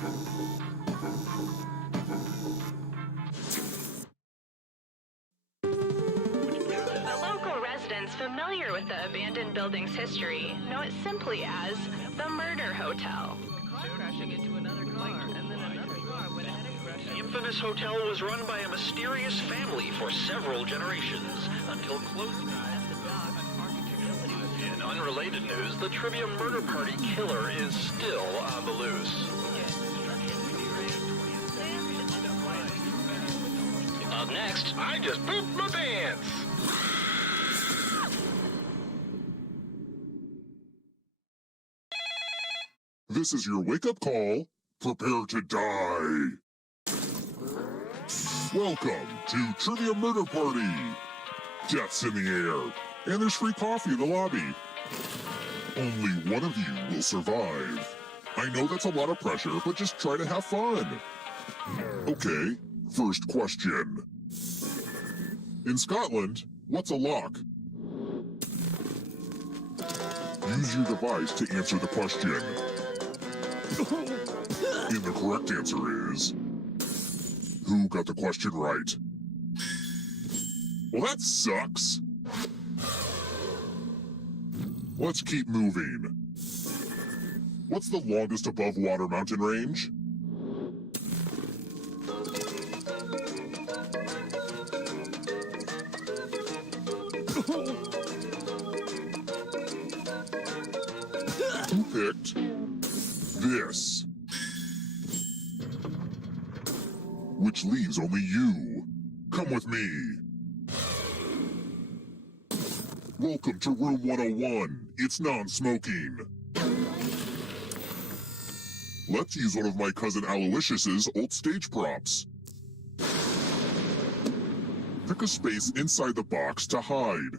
The local residents familiar with the abandoned building's history know it simply as the Murder Hotel. Crashing into another car, and then another car went ahead and crashed. The infamous hotel was run by a mysterious family for several generations until closing. In unrelated news, the trivia murder party killer is still on the loose. Up next, I just pooped my pants. This is your wake-up call. Prepare to die. Welcome to Trivia Murder Party. Death's in the air, and there's free coffee in the lobby. Only one of you will survive. I know that's a lot of pressure, but just try to have fun. Okay, first question. In Scotland, what's a lock? Use your device to answer the question. And the correct answer is... Who got the question right? Well, that sucks. Let's keep moving. What's the longest above water mountain range? Who picked this? Which leaves only you. Come with me. Welcome to room 101. It's non-smoking. Let's use one of my cousin Aloysius's old stage props. Pick a space inside the box to hide.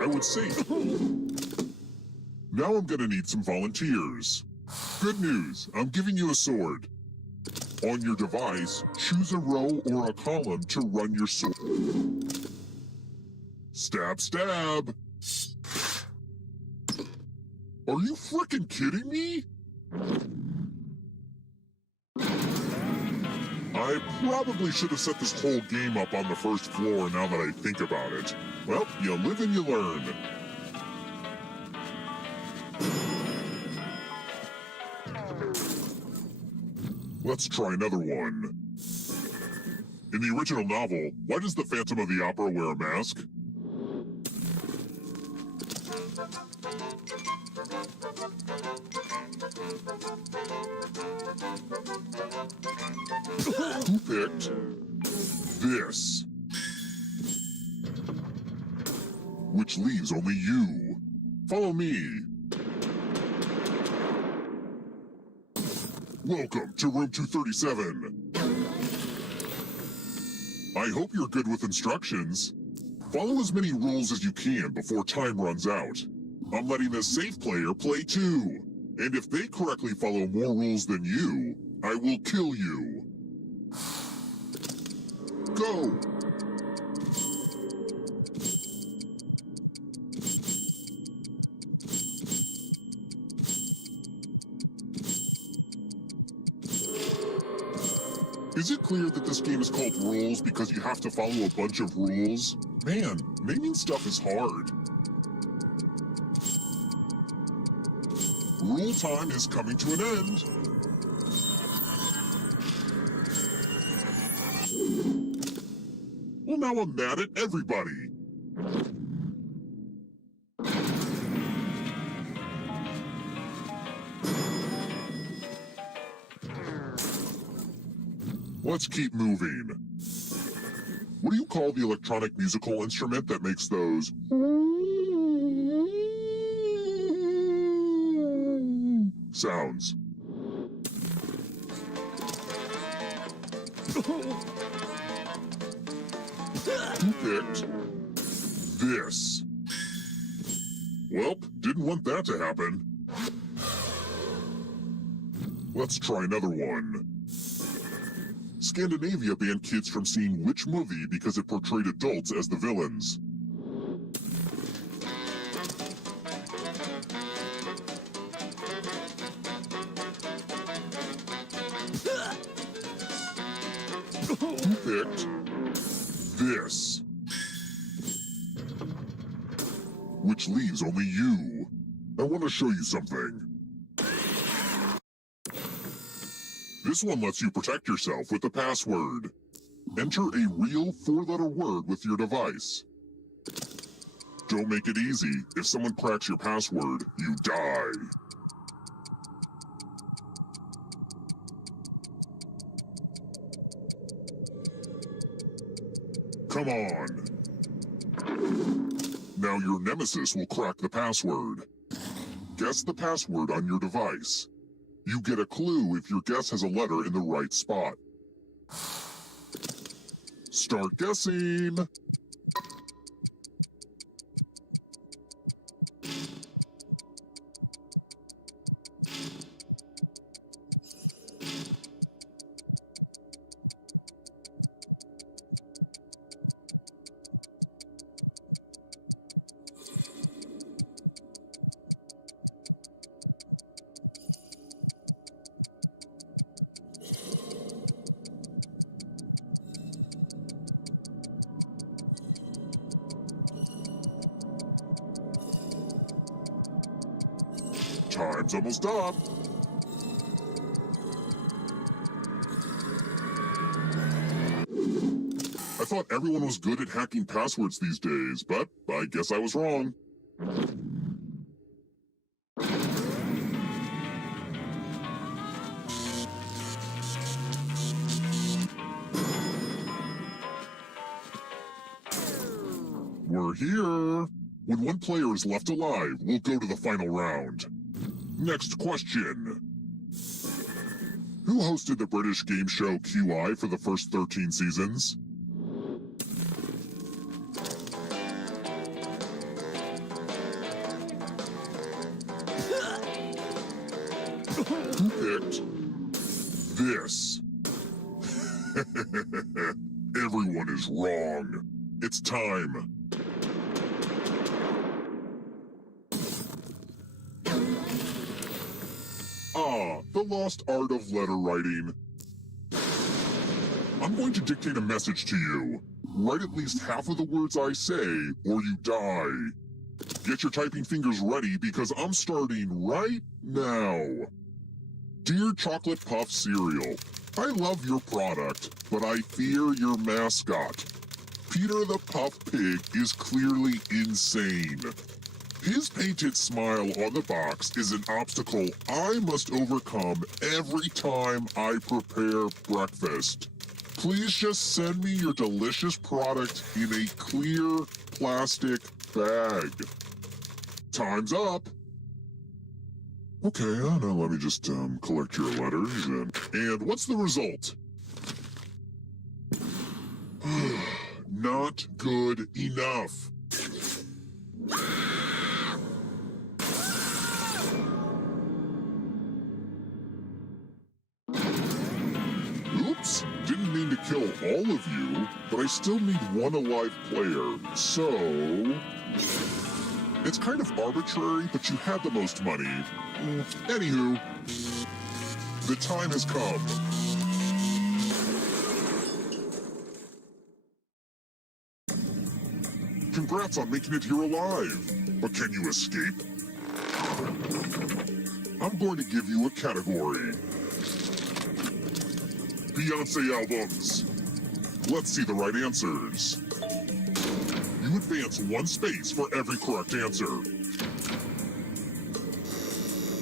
I would say... Now I'm gonna need some volunteers. Good news, I'm giving you a sword. On your device, choose a row or a column to run your sword. Stab, stab. Are you frickin' kidding me? I probably should have set this whole game up on the first floor now that I think about it. Well, you live and you learn. Let's try another one. In the original novel, why does the Phantom of the Opera wear a mask? Who picked this? Which leaves only you. Follow me. Welcome to room 237. I hope you're good with instructions. Follow as many rules as you can before time runs out. I'm letting the safe player play too. And if they correctly follow more rules than you, I will kill you. Go! Is it clear that this game is called Rules because you have to follow a bunch of rules? Man, naming stuff is hard. Rule time is coming to an end. Well, now I'm mad at everybody. Let's keep moving. What do you call the electronic musical instrument that makes those sounds? Who picked this? Welp, didn't want that to happen. Let's try another one. Scandinavia banned kids from seeing which movie because it portrayed adults as the villains? picked this? Which leaves only you. I want to show you something. This one lets you protect yourself with the password. Enter a real 4-letter word with your device. Don't make it easy. If someone cracks your password, you die. Come on. Now your nemesis will crack the password. Guess the password on your device. You get a clue if your guess has a letter in the right spot. Start guessing. Time's almost up. I thought everyone was good at hacking passwords these days, but I guess I was wrong. We're here. When one player is left alive, we'll go to the final round. Next question. Who hosted the British game show QI for the first 13 seasons? Who picked this? Everyone is wrong. It's time. The lost art of letter writing. I'm going to dictate a message to you. Write at least half of the words I say, or you die. Get your typing fingers ready because I'm starting right now. Dear Chocolate Puff Cereal, I love your product, but I fear your mascot. Peter the Puff Pig is clearly insane. His painted smile on the box is an obstacle I must overcome every time I prepare breakfast. Please just send me your delicious product in a clear plastic bag. Time's up. Okay, now let me just collect your letters and what's the result? Not good enough. Oops, didn't mean to kill all of you, but I still need one alive player, so... It's kind of arbitrary, but you had the most money. Anywho, the time has come. Congrats on making it here alive, but can you escape? I'm going to give you a category. Beyonce albums. Let's see the right answers. You advance 1 space for every correct answer.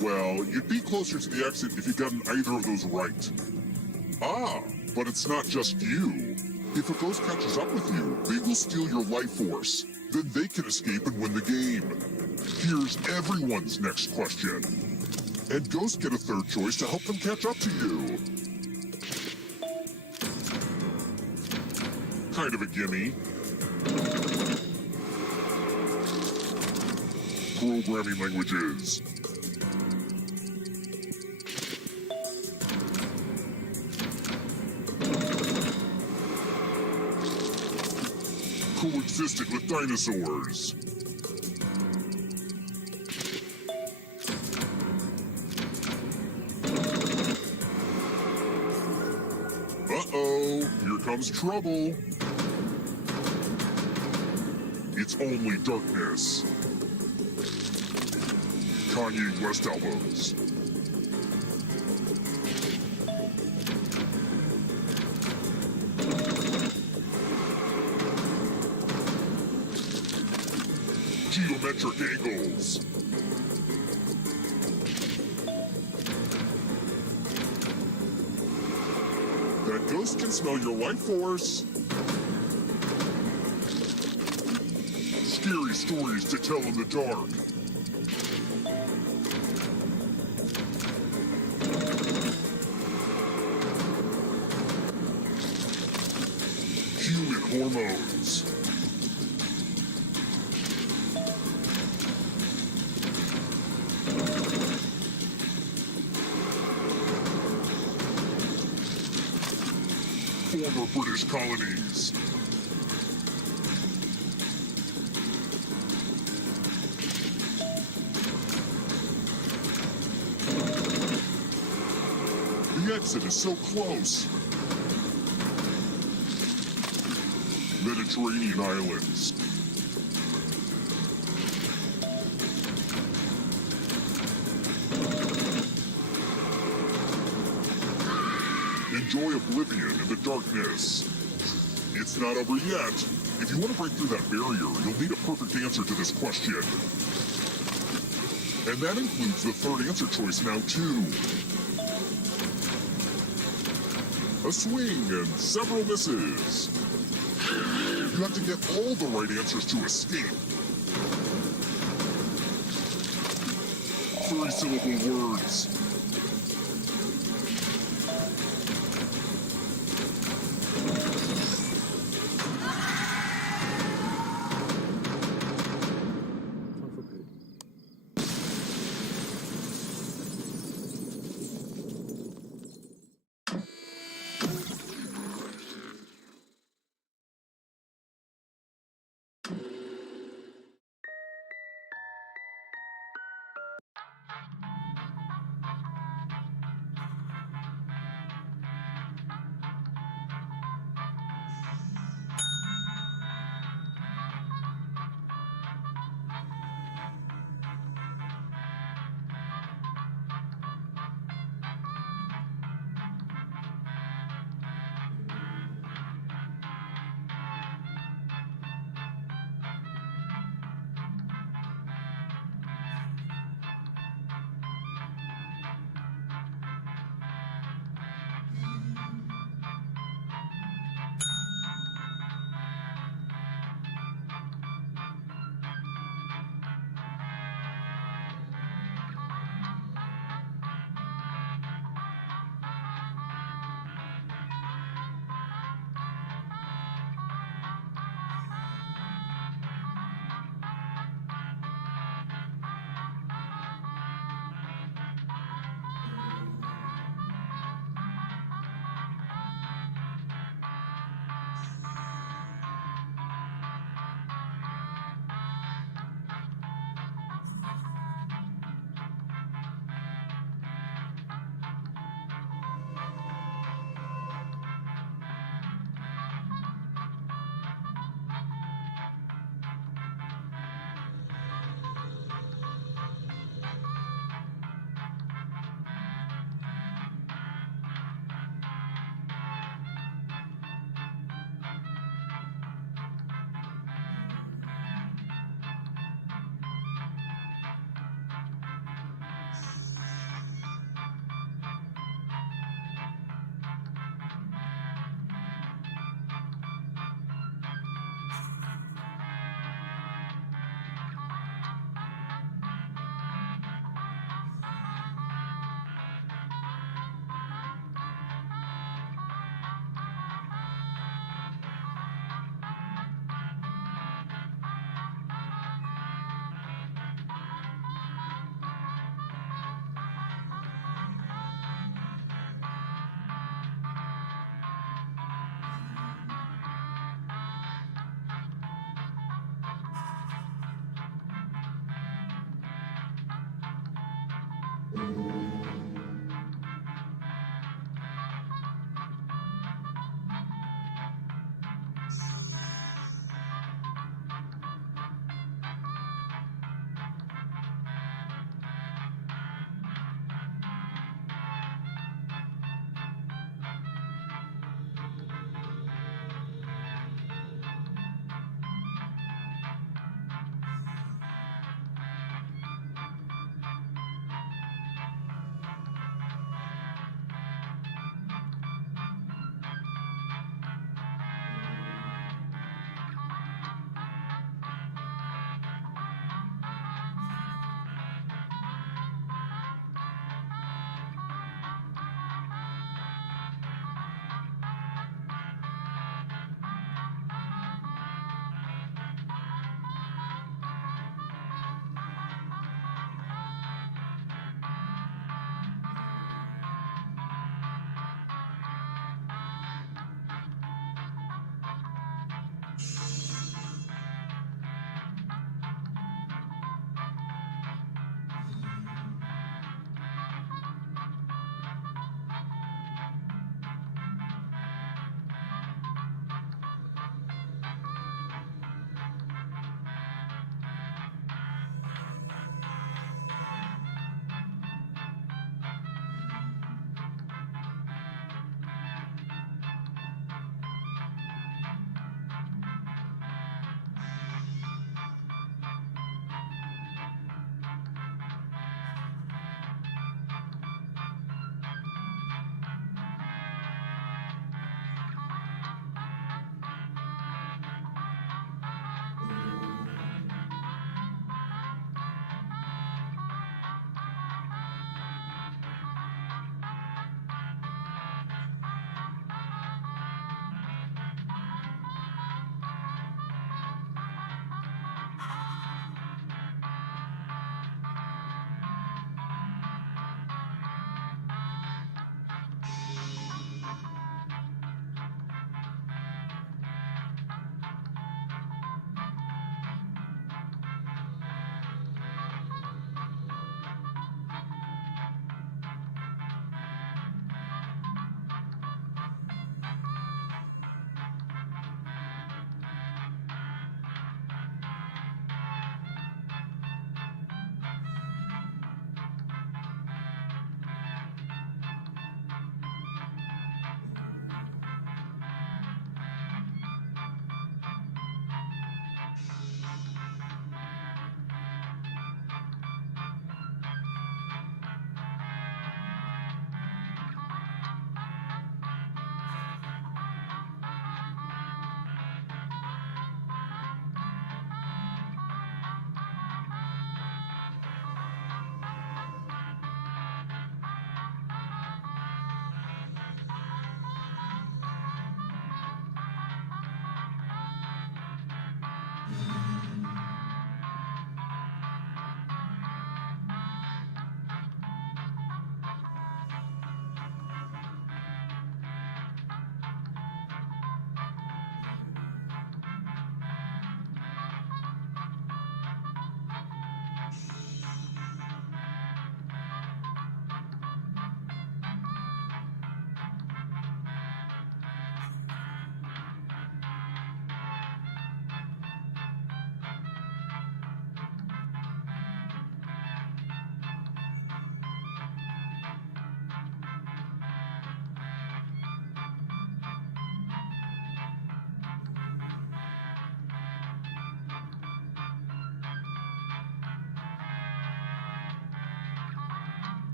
Well, you'd be closer to the exit if you'd gotten either of those right. Ah, but it's not just you. If a ghost catches up with you, they will steal your life force. Then they can escape and win the game. Here's everyone's next question. And ghosts get a third choice to help them catch up to you. Kind of a gimme. Programming languages. Coexisted with dinosaurs. Uh-oh, here comes trouble. It's only darkness. Kanye West albums. Geometric angles. That ghost can smell your life force. Scary stories to tell in the dark. Human hormones. Former British colonies. The exit is so close. Mediterranean islands. Enjoy oblivion in the darkness. It's not over yet. If you want to break through that barrier, you'll need a perfect answer to this question. And that includes the third answer choice now, too. A swing and several misses. You have to get all the right answers to escape. 3-syllable words.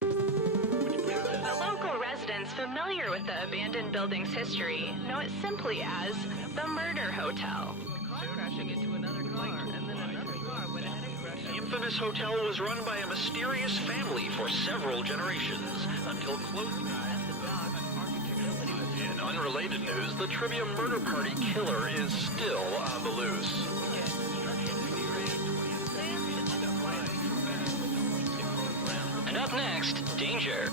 The local residents familiar with the abandoned building's history know it simply as the Murder Hotel. Car crashing into another car, and then another car went ahead and crashed. The infamous hotel was run by a mysterious family for several generations until close. In unrelated news, the trivia murder party killer is still on the loose. And up next, danger.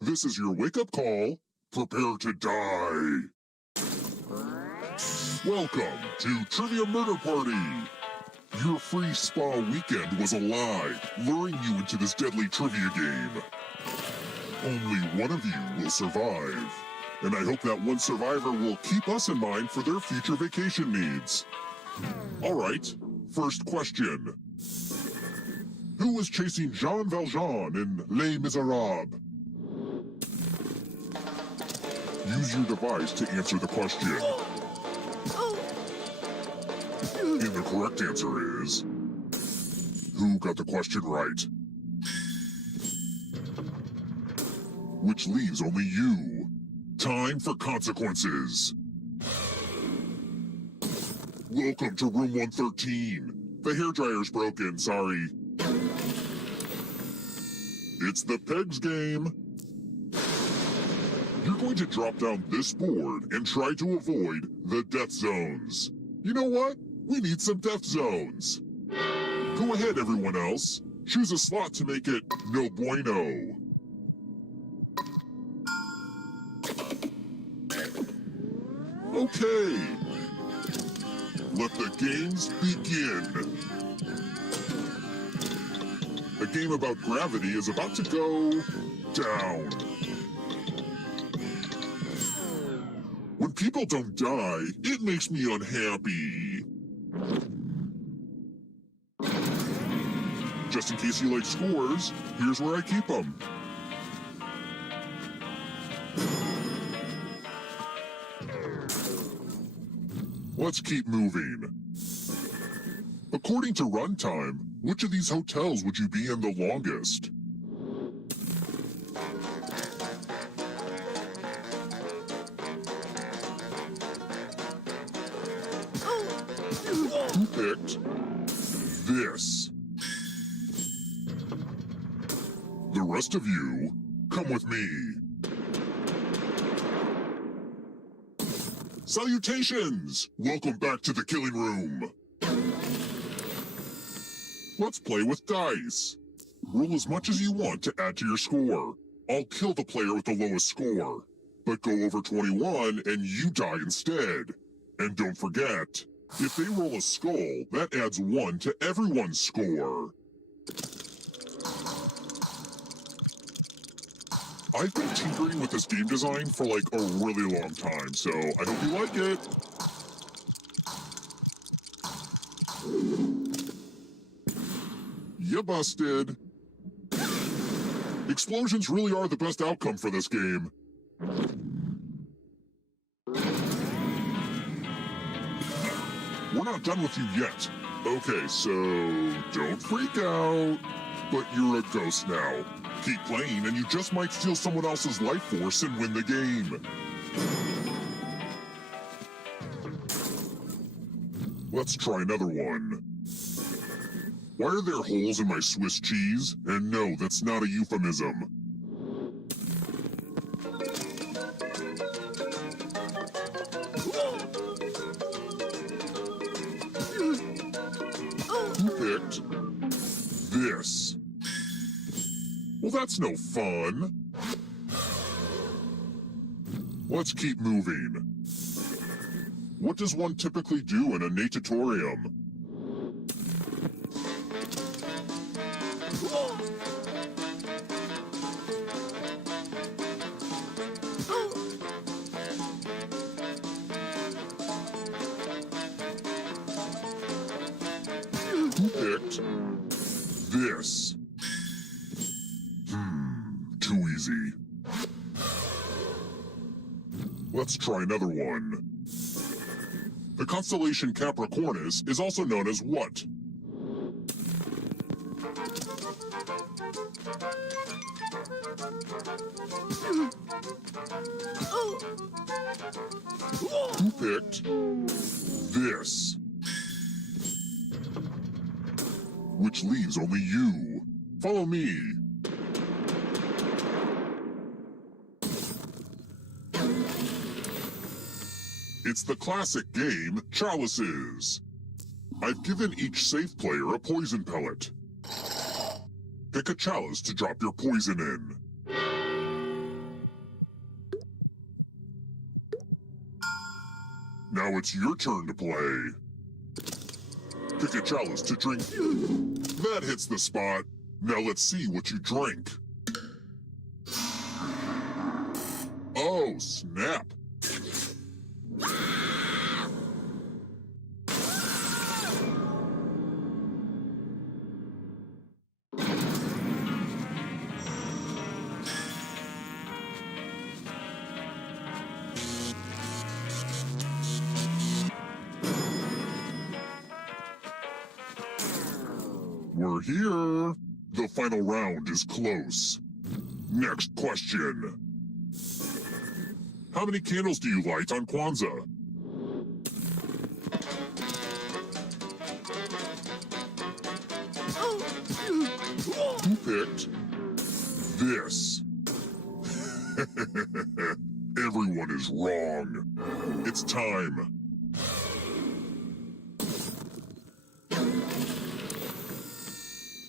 This is your wake-up call. Prepare to die. Welcome to Trivia Murder Party. Your free spa weekend was a lie, luring you into this deadly trivia game. Only one of you will survive. And I hope that one survivor will keep us in mind for their future vacation needs. All right, first question. Who was chasing Jean Valjean in Les Miserables? Use your device to answer the question. And the correct answer is... Who got the question right? Which leaves only you. Time for consequences. Welcome to room 113. The hairdryer's broken, sorry. It's the pegs game. You're going to drop down this board and try to avoid the death zones. You know what? We need some death zones. Go ahead, everyone else. Choose a slot to make it no bueno. Okay. Let the games begin. A game about gravity is about to go down. When people don't die, it makes me unhappy. Just in case you like scores, here's where I keep them. Let's keep moving. According to runtime, which of these hotels would you be in the longest? Who picked this? The rest of you, come with me. Salutations! Welcome back to the killing room. Let's play with dice. Roll as much as you want to add to your score. I'll kill the player with the lowest score. But go over 21 and you die instead. And don't forget, if they roll a skull, that adds 1 to everyone's score. I've been tinkering with this game design for like a really long time, so I hope you like it. You busted. Explosions really are the best outcome for this game. We're not done with you yet. Okay, so don't freak out. But you're a ghost now. Keep playing and you just might steal someone else's life force and win the game. Let's try another one. Why are there holes in my Swiss cheese? And no, that's not a euphemism. Who picked this? Well, that's no fun. Let's keep moving. What does one typically do in a natatorium? Who picked this? Too easy. Let's try another one. The constellation Capricornus is also known as what? Who picked this? Which leaves only you. Follow me. It's the classic game, Chalices. I've given each safe player a poison pellet. Pick a chalice to drop your poison in. Now it's your turn to play. Pick a chalice to drink. That hits the spot. Now let's see what you drink. Oh, snap. We're here. The final round is close. Next question. How many candles do you light on Kwanzaa? Who picked this? Everyone is wrong. It's time.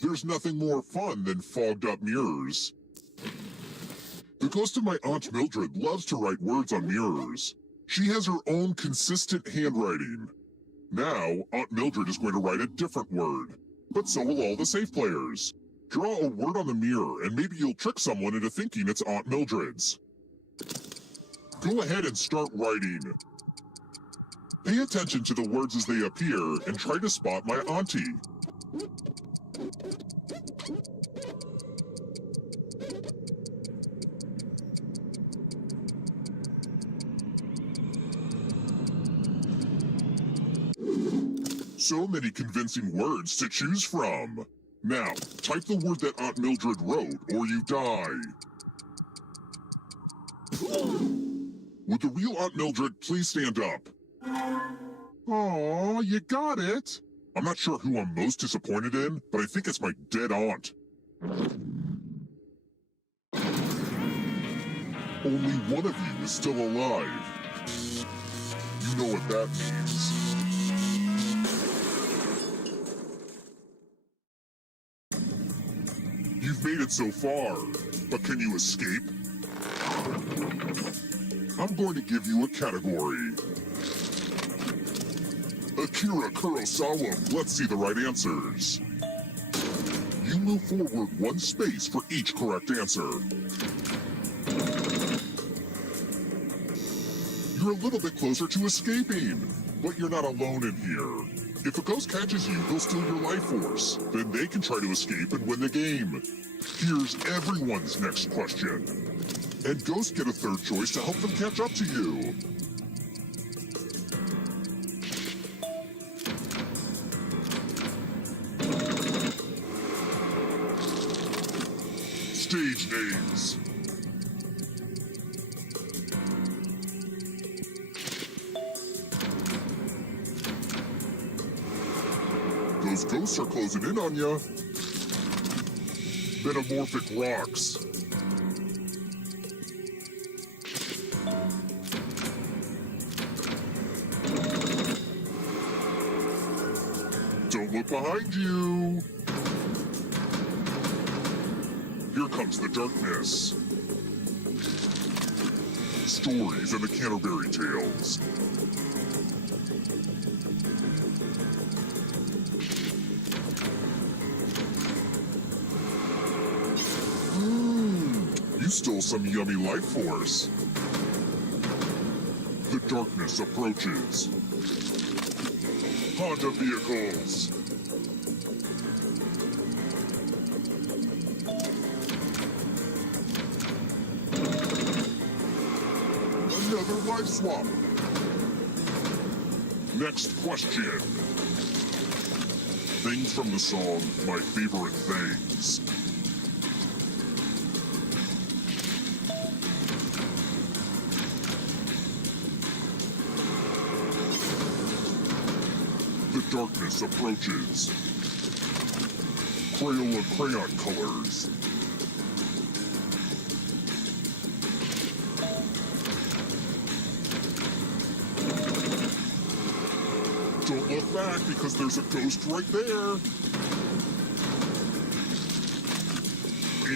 There's nothing more fun than fogged-up mirrors. The ghost of my Aunt Mildred loves to write words on mirrors. She has her own consistent handwriting. Now, Aunt Mildred is going to write a different word. But so will all the safe players. Draw a word on the mirror, and maybe you'll trick someone into thinking it's Aunt Mildred's. Go ahead and start writing. Pay attention to the words as they appear, and try to spot my auntie. So many convincing words to choose from. Now, type the word that Aunt Mildred wrote, or you die. Would the real Aunt Mildred please stand up? Aw, you got it. I'm not sure who I'm most disappointed in, but I think it's my dead aunt. Only one of you is still alive. You know what that means. You've made it so far, but can you escape? I'm going to give you a category. Akira Kurosawa, let's see the right answers. You move forward one space for each correct answer. You're a little bit closer to escaping, but you're not alone in here. If a ghost catches you, they'll steal your life force. Then they can try to escape and win the game. Here's everyone's next question. And ghosts get a third choice to help them catch up to you. Stage names. Those ghosts are closing in on ya. Metamorphic rocks. Don't look behind you. Here comes the darkness. Stories and the Canterbury Tales. You stole some yummy life force. The darkness approaches. Honda vehicles. Another life swap. Next question. Things from the song My Favorite Things. The darkness approaches. Crayola crayon colors. Don't look back because there's a ghost right there.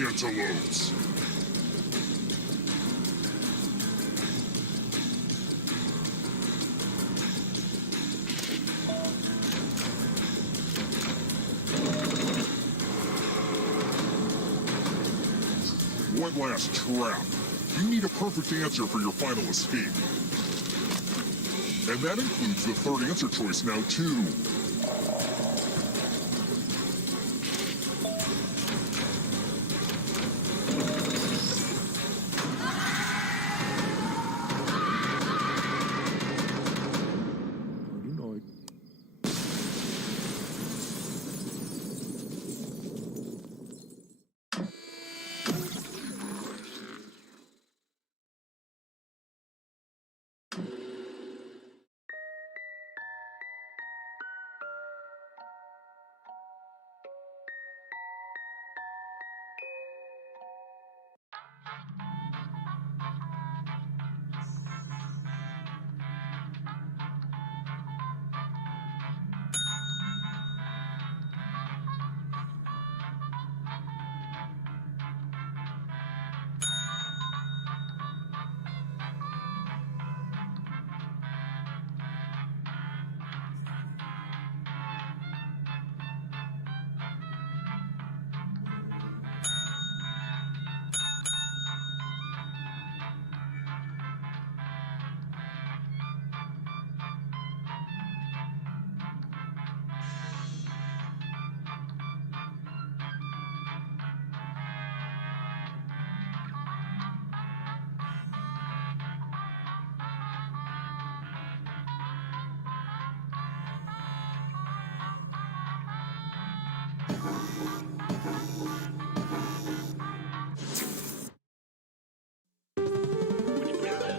Antelopes. One last trap. You need a perfect answer for your final escape. And that includes the third answer choice now, too.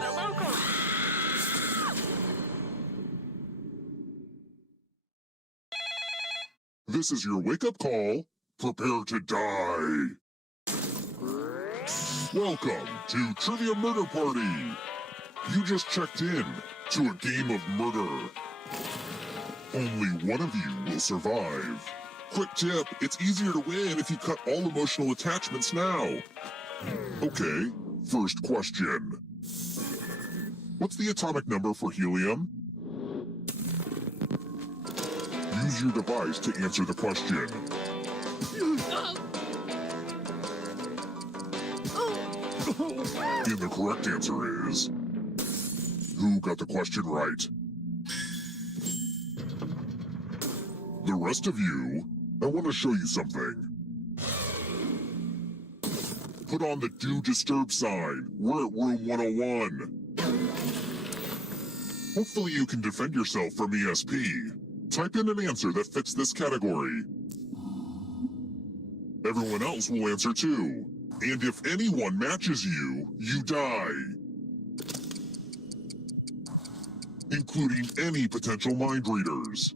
The local. This is your wake-up call. Prepare to die. Welcome to Trivia Murder Party. You just checked in to a game of murder. Only one of you will survive. Quick tip, it's easier to win if you cut all emotional attachments now. Okay, first question. What's the atomic number for helium? Use your device to answer the question. And the correct answer is... Who got the question right? The rest of you, I want to show you something. Put on the Do Disturb sign. We're at room 101. Hopefully you can defend yourself from ESP. Type in an answer that fits this category. Everyone else will answer too. And if anyone matches you, you die. Including any potential mind readers.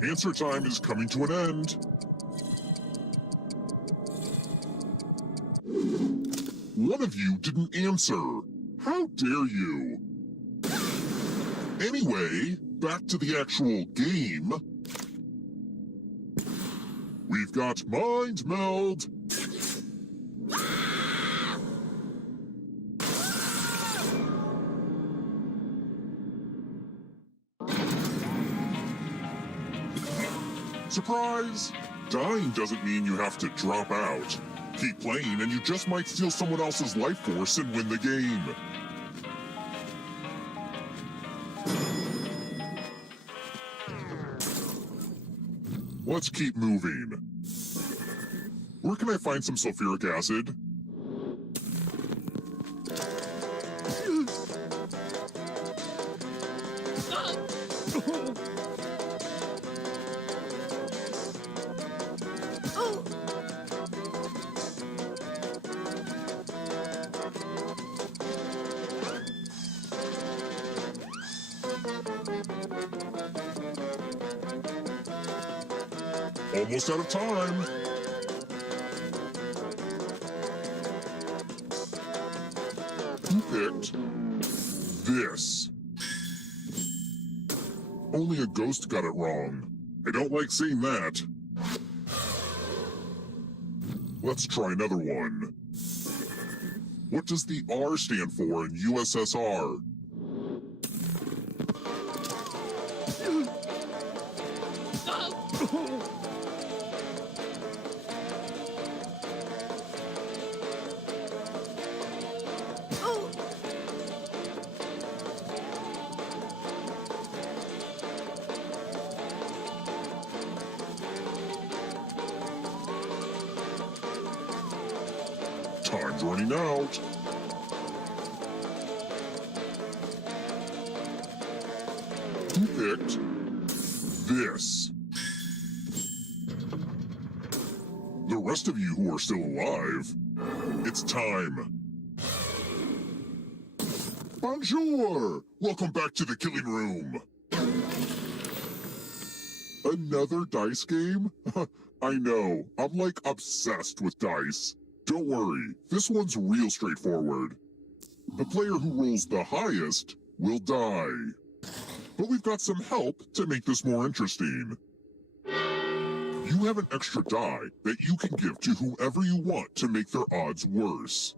Answer time is coming to an end. One of you didn't answer. How dare you? Anyway, back to the actual game. We've got Mind Meld. Surprise! Dying doesn't mean you have to drop out. Keep playing and you just might steal someone else's life force and win the game. Let's keep moving. Where can I find some sulfuric acid? Almost out of time. Who picked this? Only a ghost got it wrong. I don't like seeing that. Let's try another one. What does the R stand for in USSR? Time's running out. Who picked this? The rest of you who are still alive, it's time. Bonjour! Welcome back to the killing room. Another dice game? I know, I'm like obsessed with dice. Don't worry, this one's real straightforward. The player who rolls the highest will die. But we've got some help to make this more interesting. You have an extra die that you can give to whoever you want to make their odds worse.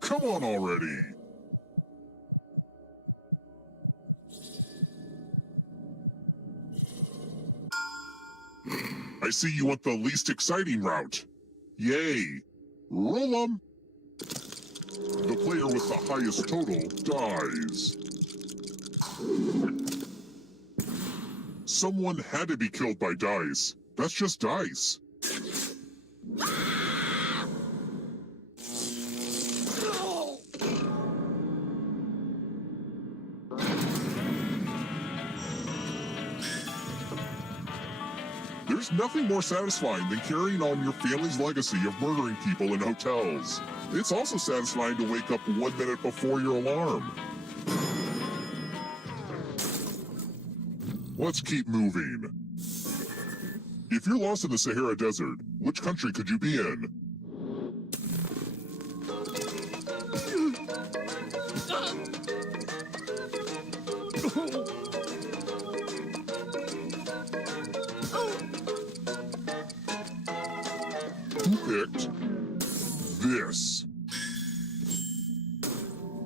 Come on already! I see you want the least exciting route. Yay! Roll 'em! The player with the highest total dies. Someone had to be killed by dice. That's just dice. There's nothing more satisfying than carrying on your family's legacy of murdering people in hotels. It's also satisfying to wake up 1 minute before your alarm. Let's keep moving. If you're lost in the Sahara Desert, which country could you be in? Who picked this?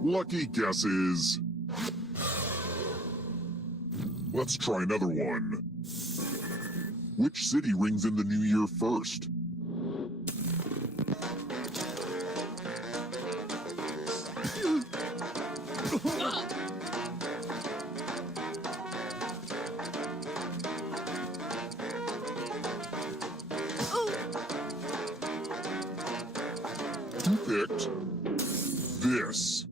Lucky guesses. Let's try another one. Which city rings in the new year first? Who picked this?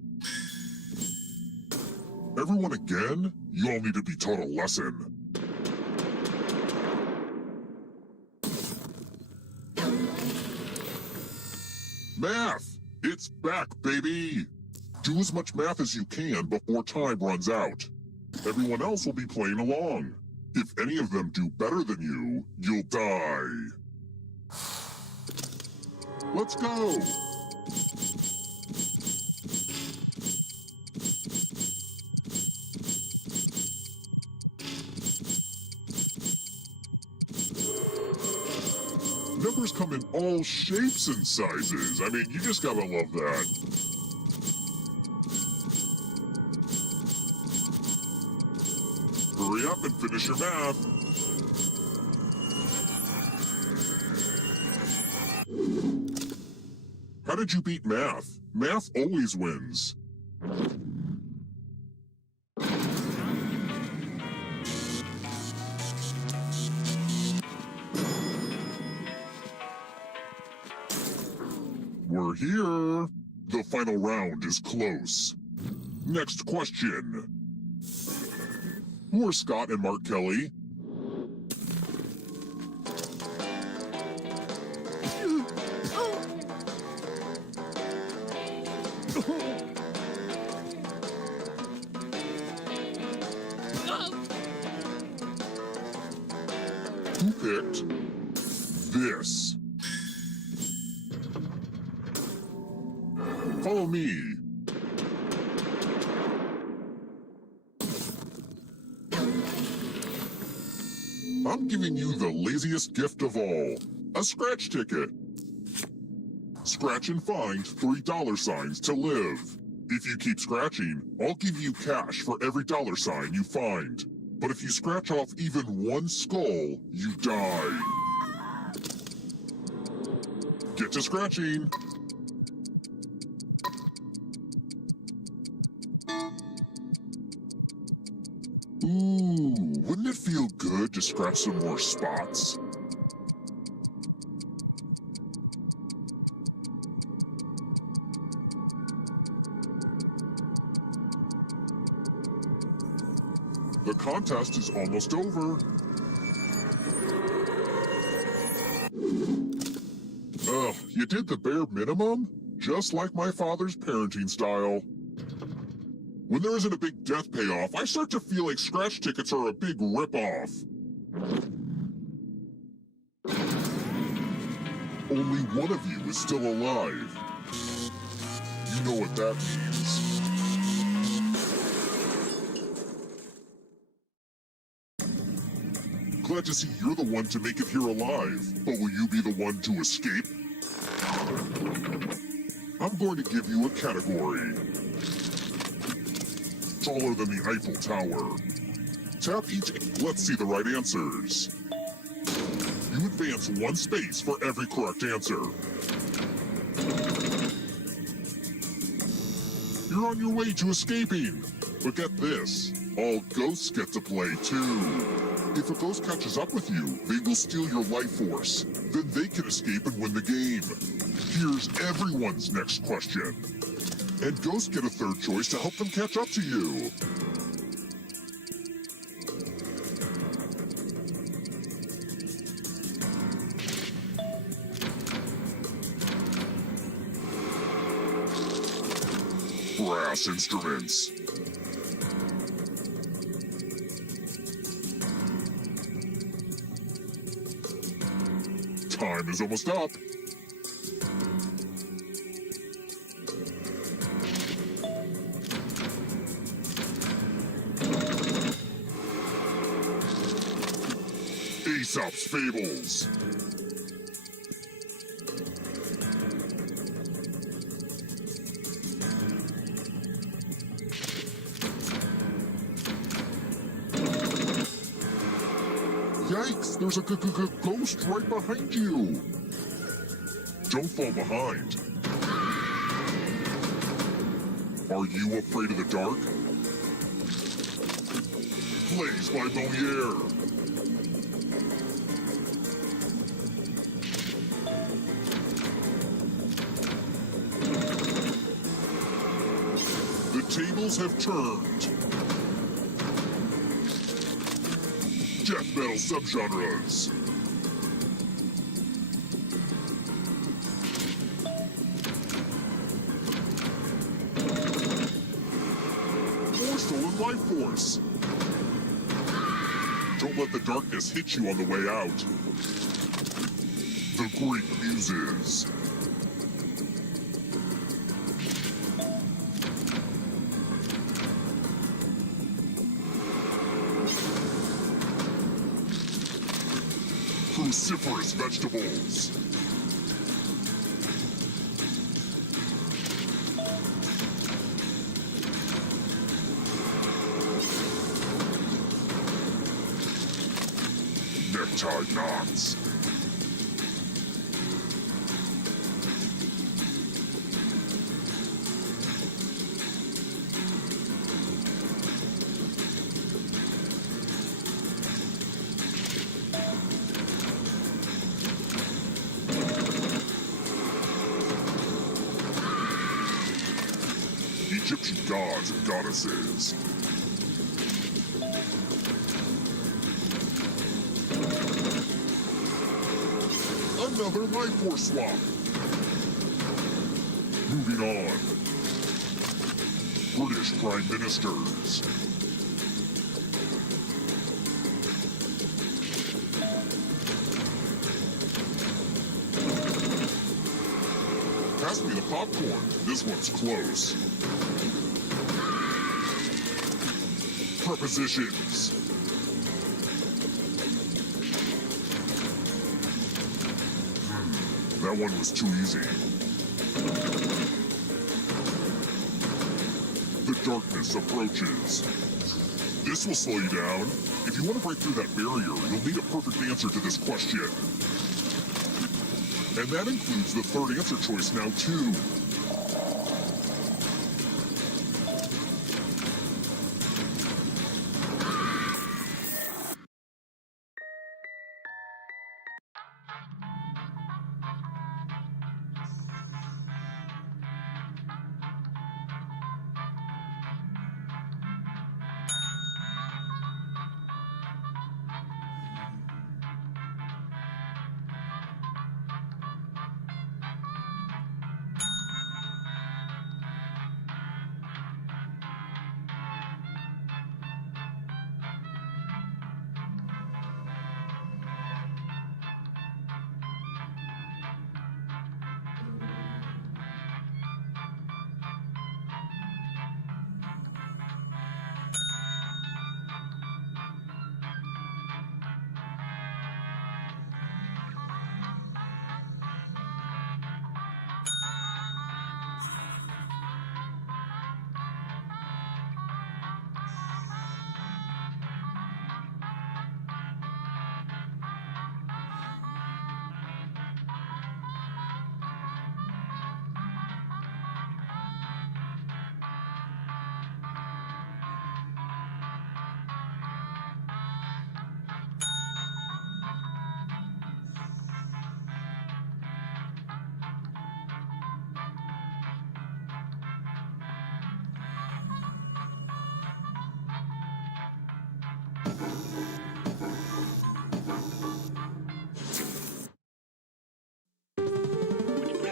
Everyone again? You all need to be taught a lesson. Math! It's back, baby! Do as much math as you can before time runs out. Everyone else will be playing along. If any of them do better than you, you'll die. Let's go! numbers come in all shapes and sizes. I mean, you just gotta love that. Hurry up and finish your math. How did you beat math? Math always wins. We're here. The final round is close. Next question. Who are Scott and Mark Kelly? Who picked this? Follow me. I'm giving you the laziest gift of all, a scratch ticket. Scratch and find $3 to live. If you keep scratching, I'll give you cash for every $sign you find. But if you scratch off even one skull, you die. Get to scratching. Ooh, wouldn't it feel good to scratch some more spots? The contest is almost over. Ugh, you did the bare minimum? Just like my father's parenting style. When there isn't a big death payoff, I start to feel like scratch tickets are a big rip-off. Only one of you is still alive. You know what that means. Glad to see you're the one to make it here alive, but will you be the one to escape? I'm going to give you a category. Taller than the Eiffel Tower. Tap each. Let's see the right answers. You advance one space for every correct answer. You're on your way to escaping. But get this, all ghosts get to play too. If a ghost catches up with you, they will steal your life force. Then they can escape and win the game. Here's everyone's next question. And ghosts get a third choice to help them catch up to you. Brass instruments. Time is almost up. Aesop's Fables. Yikes, there's a ghost right behind you. Don't fall behind. Are you afraid of the dark? Plays by Moliere. The tables have turned. Death metal subgenres. More stolen life force. Don't let the darkness hit you on the way out. The Greek Muses. Cruciferous vegetables. tie knots. Egyptian gods and goddesses. Another life force swap. Moving on. British Prime Ministers. Pass me the popcorn. This one's close. Prepositions. That one was too easy. The darkness approaches. This will slow you down. If you want to break through that barrier, you'll need a perfect answer to this question. And that includes the third answer choice now, too.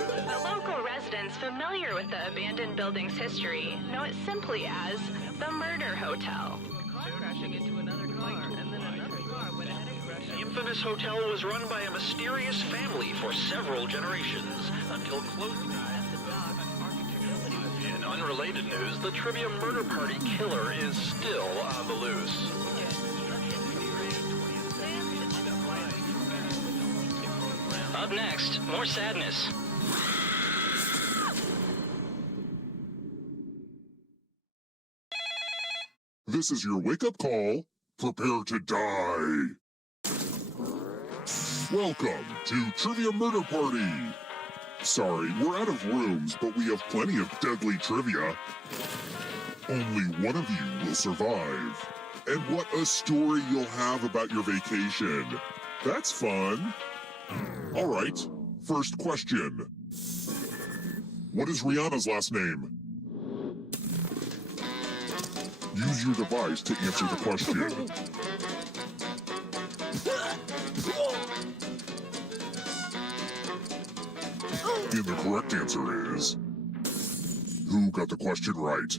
The local residents familiar with the abandoned building's history know it simply as the Murder Hotel. Crashing into another car, and then another car went ahead and crashed. The infamous hotel was run by a mysterious family for several generations until close. In unrelated news, the trivia murder party killer is still on the loose. Up next, more sadness. This is your wake-up call. Prepare to die. Welcome to Trivia Murder Party. Sorry, we're out of rooms, but we have plenty of deadly trivia. Only one of you will survive. And what a story you'll have about your vacation. That's fun. All right, first question. What is Rihanna's last name? Use your device to answer the question. And the correct answer is... Who got the question right?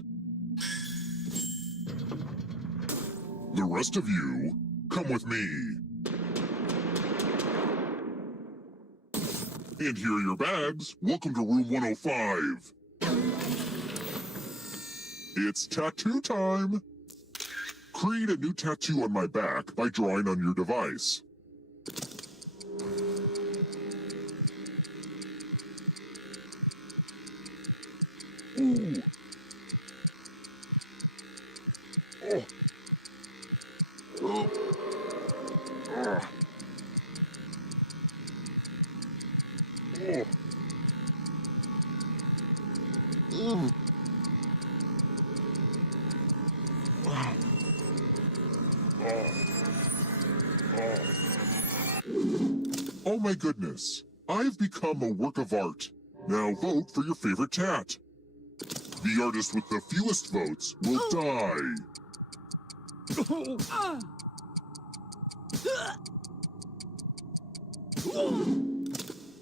The rest of you, come with me. And here are your bags. Welcome to room 105. It's tattoo time. Create a new tattoo on my back by drawing on your device. Ooh. Oh. Oh. Ah. Oh my goodness. I've become a work of art. Now vote for your favorite tat. The artist with the fewest votes will die.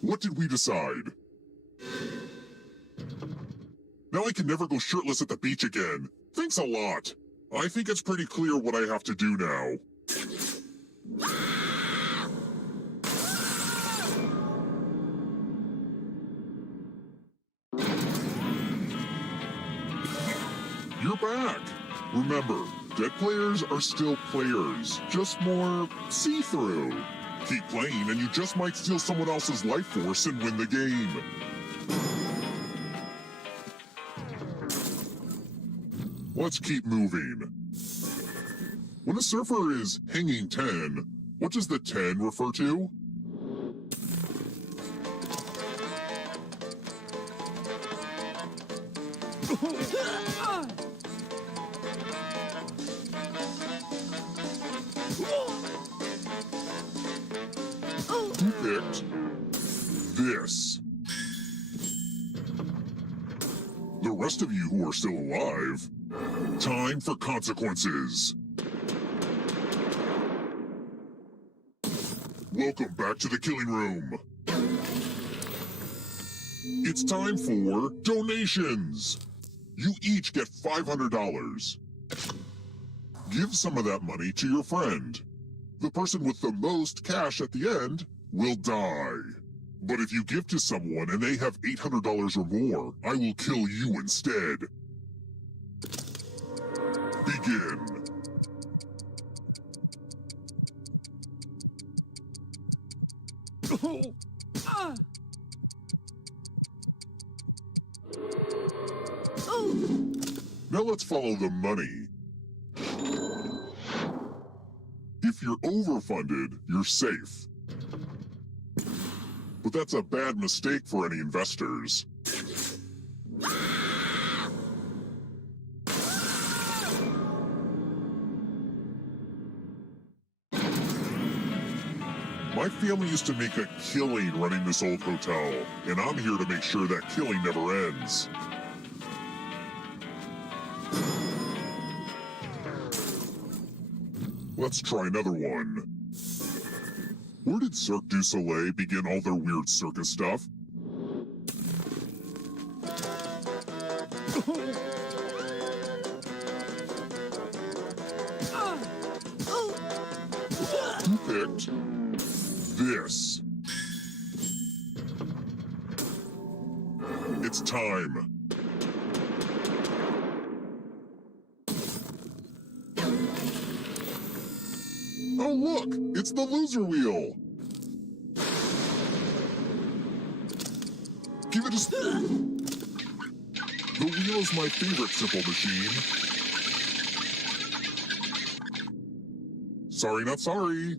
What did we decide? Now I can never go shirtless at the beach again. Thanks a lot. I think it's pretty clear what I have to do now. You're back. Remember, dead players are still players, just more see-through. Keep playing and you just might steal someone else's life force and win the game. Let's keep moving. When a surfer is hanging 10, what does the 10 refer to? Who picked this? The rest of you who are still alive, time for consequences. Welcome back to the killing room. It's time for donations. You each get $500. Give some of that money to your friend. The person with the most cash at the end will die. But if you give to someone and they have $800 or more, I will kill you instead. Begin. Now let's follow the money. If you're overfunded, you're safe. But that's a bad mistake for any investors. My family used to make a killing running this old hotel, and I'm here to make sure that killing never ends. Let's try another one. Where did Cirque du Soleil begin all their weird circus stuff? Who picked this? It's time. Oh look, it's the loser wheel. Give it a spin. The wheel is my favorite simple machine. Sorry, not sorry.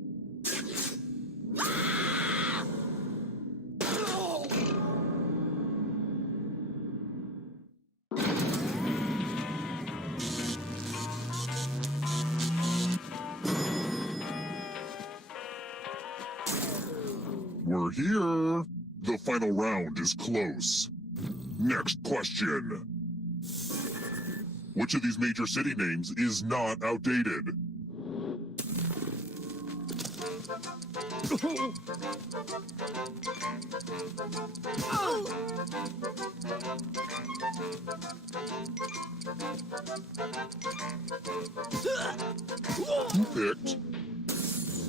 We're here. The final round is close. Next question. Which of these major city names is not outdated? Who picked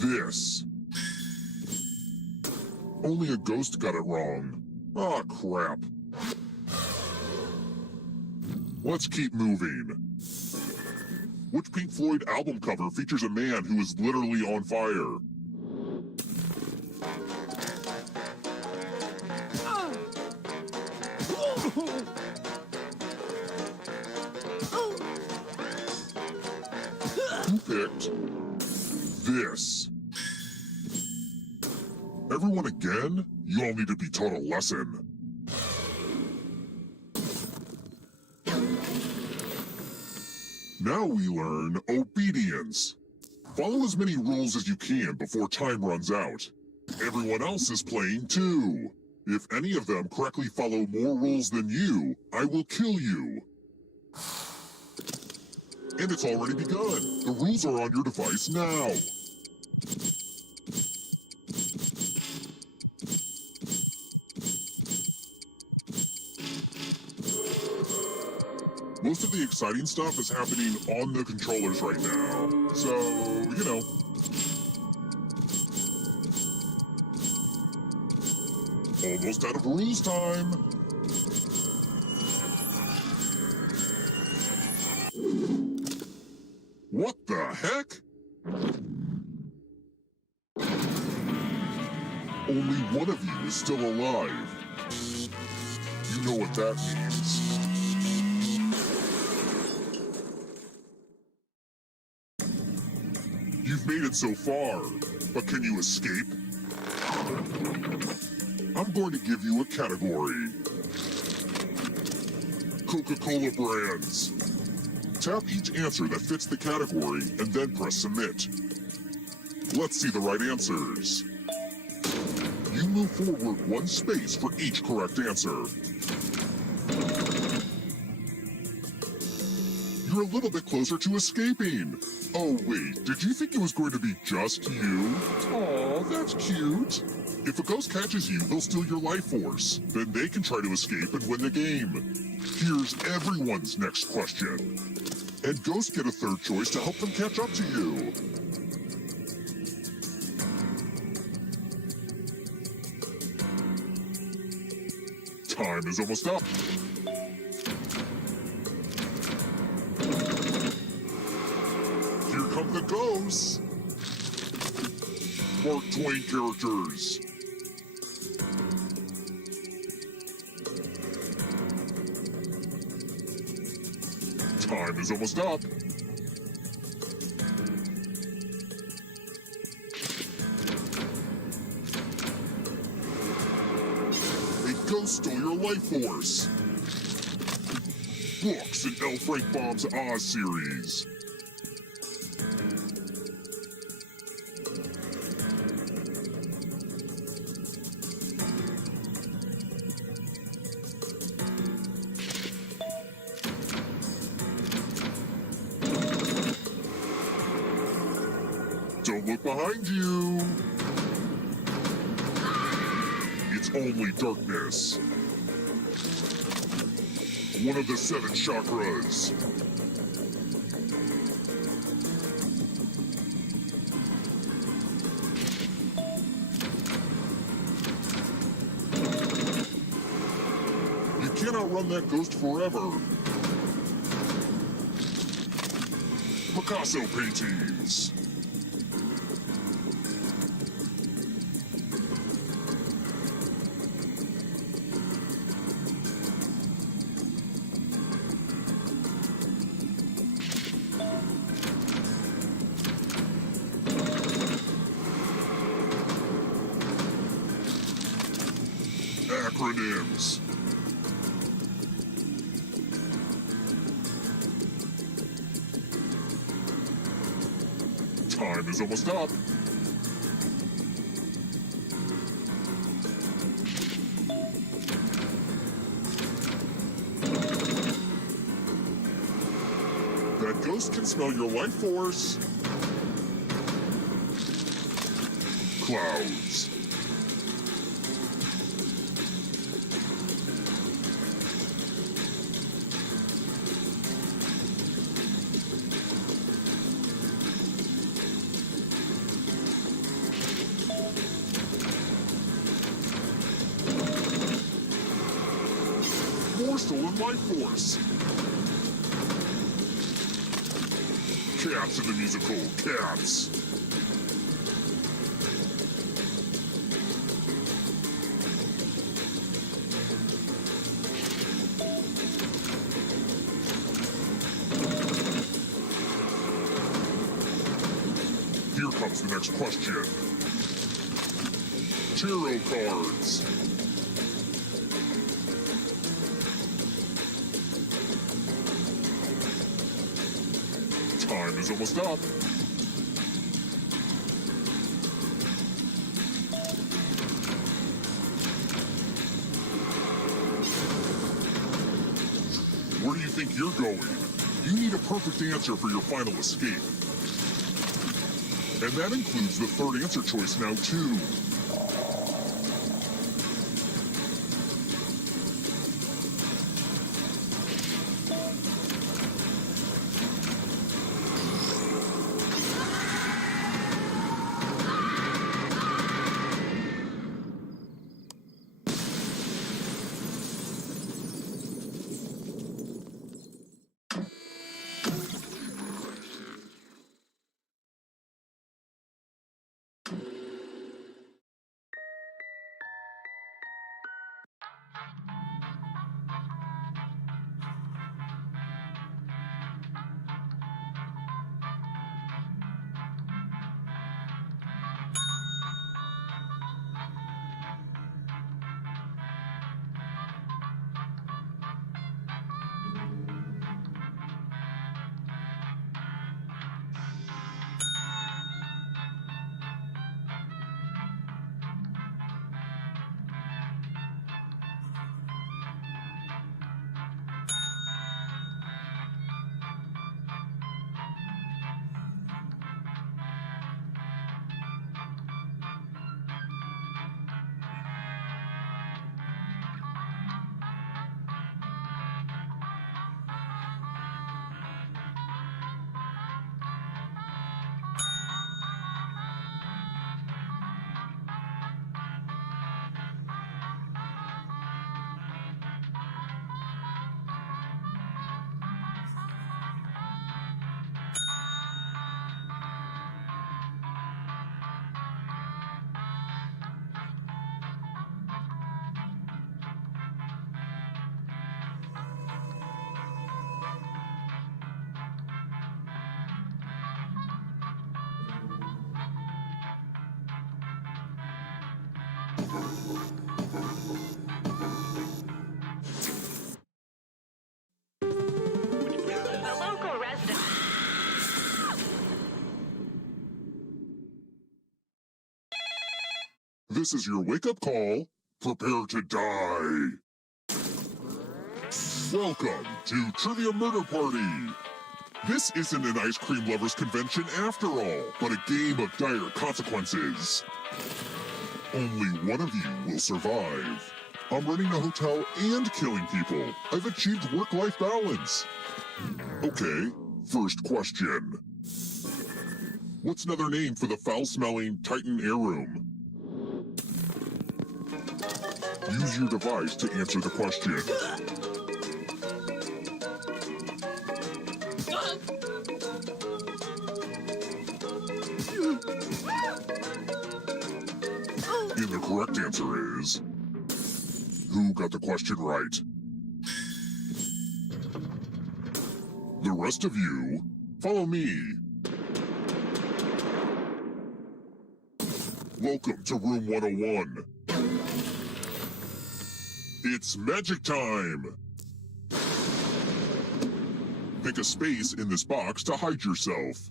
this? Only a ghost got it wrong. Aw, crap. Let's keep moving. Which Pink Floyd album cover features a man who is literally on fire? Who picked this? Everyone again? You all need to be taught a lesson. Now we learn obedience. Follow as many rules as you can before time runs out. Everyone else is playing too. If any of them correctly follow more rules than you, I will kill you. And it's already begun. The rules are on your device now. Most of the exciting stuff is happening on the controllers right now. So, you know. Almost out of rules time. What the heck? Only one of you is still alive. You know what that means. You've made it so far, but can you escape? I'm going to give you a category. Coca-Cola brands. Tap each answer that fits the category and then press submit. Let's see the right answers. You move forward one space for each correct answer. You're a little bit closer to escaping. Oh wait, did you think it was going to be just you? Aw, that's cute. If a ghost catches you, they'll steal your life force. Then they can try to escape and win the game. Here's everyone's next question. And ghosts get a third choice to help them catch up to you. Time is almost up. Here come the ghosts. Mark Twain characters. Time is almost up. A ghost stole your life force. Books in L. Frank Baum's Oz series. Don't look behind you. It's only darkness. One of the 7 chakras. You can't outrun that ghost forever. Picasso paintings. Acronyms. Time is almost up. That ghost can smell your life force. Clouds. More stolen life force. Cats in the musical Cats. Here comes the next question. Tarot cards. Time is almost up. you're going, you need a perfect answer for your final escape. And that includes the third answer choice now, too. The local resident. This is your wake-up call. Prepare to die. Welcome to Trivia Murder Party. This isn't an ice cream lovers convention after all, but a game of dire consequences. Only one of you will survive. I'm running a hotel and killing people. I've achieved work-life balance. Okay, first question. What's another name for the foul-smelling Titan Air Room? Use your device to answer the question. And the correct answer is... Who got the question right? The rest of you, follow me. Welcome to Room 101. It's magic time! Pick a space in this box to hide yourself.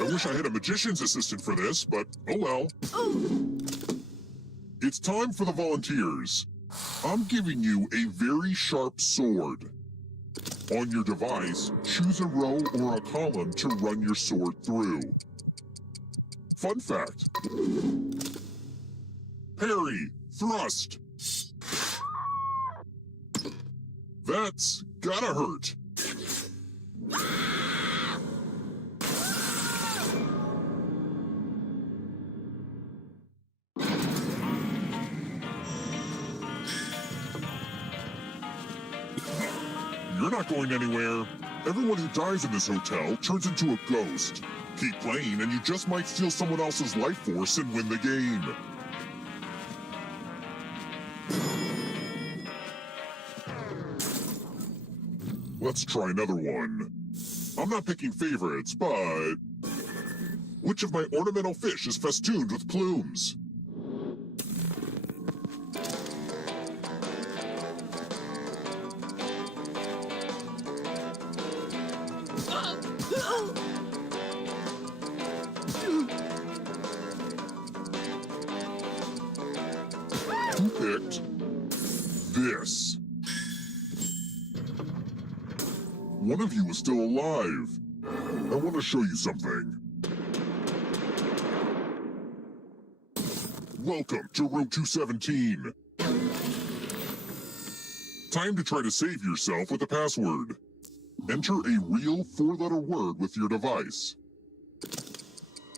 I wish I had a magician's assistant for this, but oh well. It's time for the volunteers. I'm giving you a very sharp sword. On your device, choose a row or a column to run your sword through. Fun fact. Parry, thrust. That's gotta hurt. You're not going anywhere. Everyone who dies in this hotel turns into a ghost. Keep playing and you just might steal someone else's life force and win the game. Let's try another one. I'm not picking favorites, but... Which of my ornamental fish is festooned with plumes? Who picked this? one of you is still alive. I want to show you something. Welcome to room 217. Time to try to save yourself with a password. Enter a real 4-letter word with your device.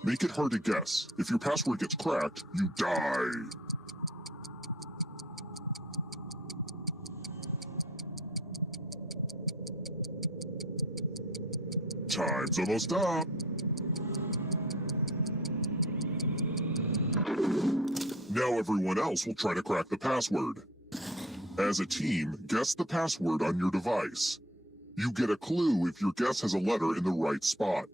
Make it hard to guess. If your password gets cracked, you die. Time's almost up. Now everyone else will try to crack the password. As a team, guess the password on your device. You get a clue if your guess has a letter in the right spot.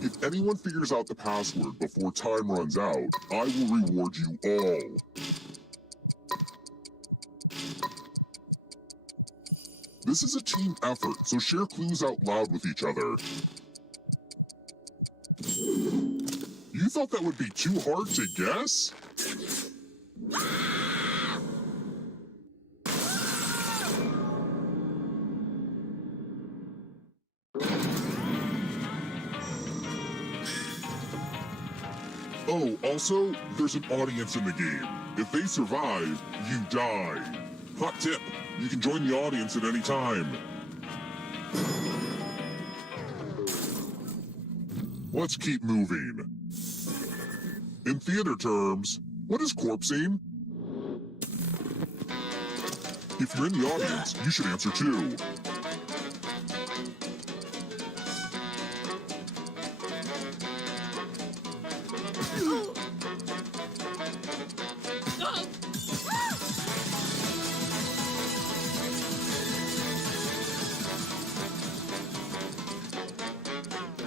If anyone figures out the password before time runs out, I will reward you all. This is a team effort, so share clues out loud with each other. You thought that would be too hard to guess? Oh, also, there's an audience in the game. If they survive, you die. Hot tip, you can join the audience at any time. Let's keep moving. In theater terms, what is corpsing? If you're in the audience, you should answer too.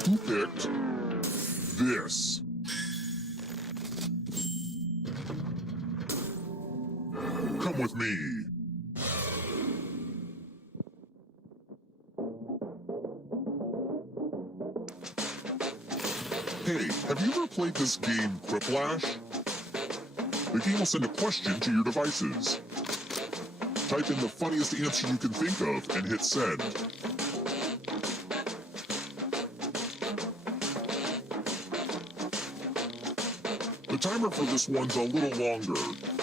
Who picked this? Come with me. Hey, have you ever played this game, Quiplash? The game will send a question to your devices. Type in the funniest answer you can think of and hit send. The timer for this one's a little longer,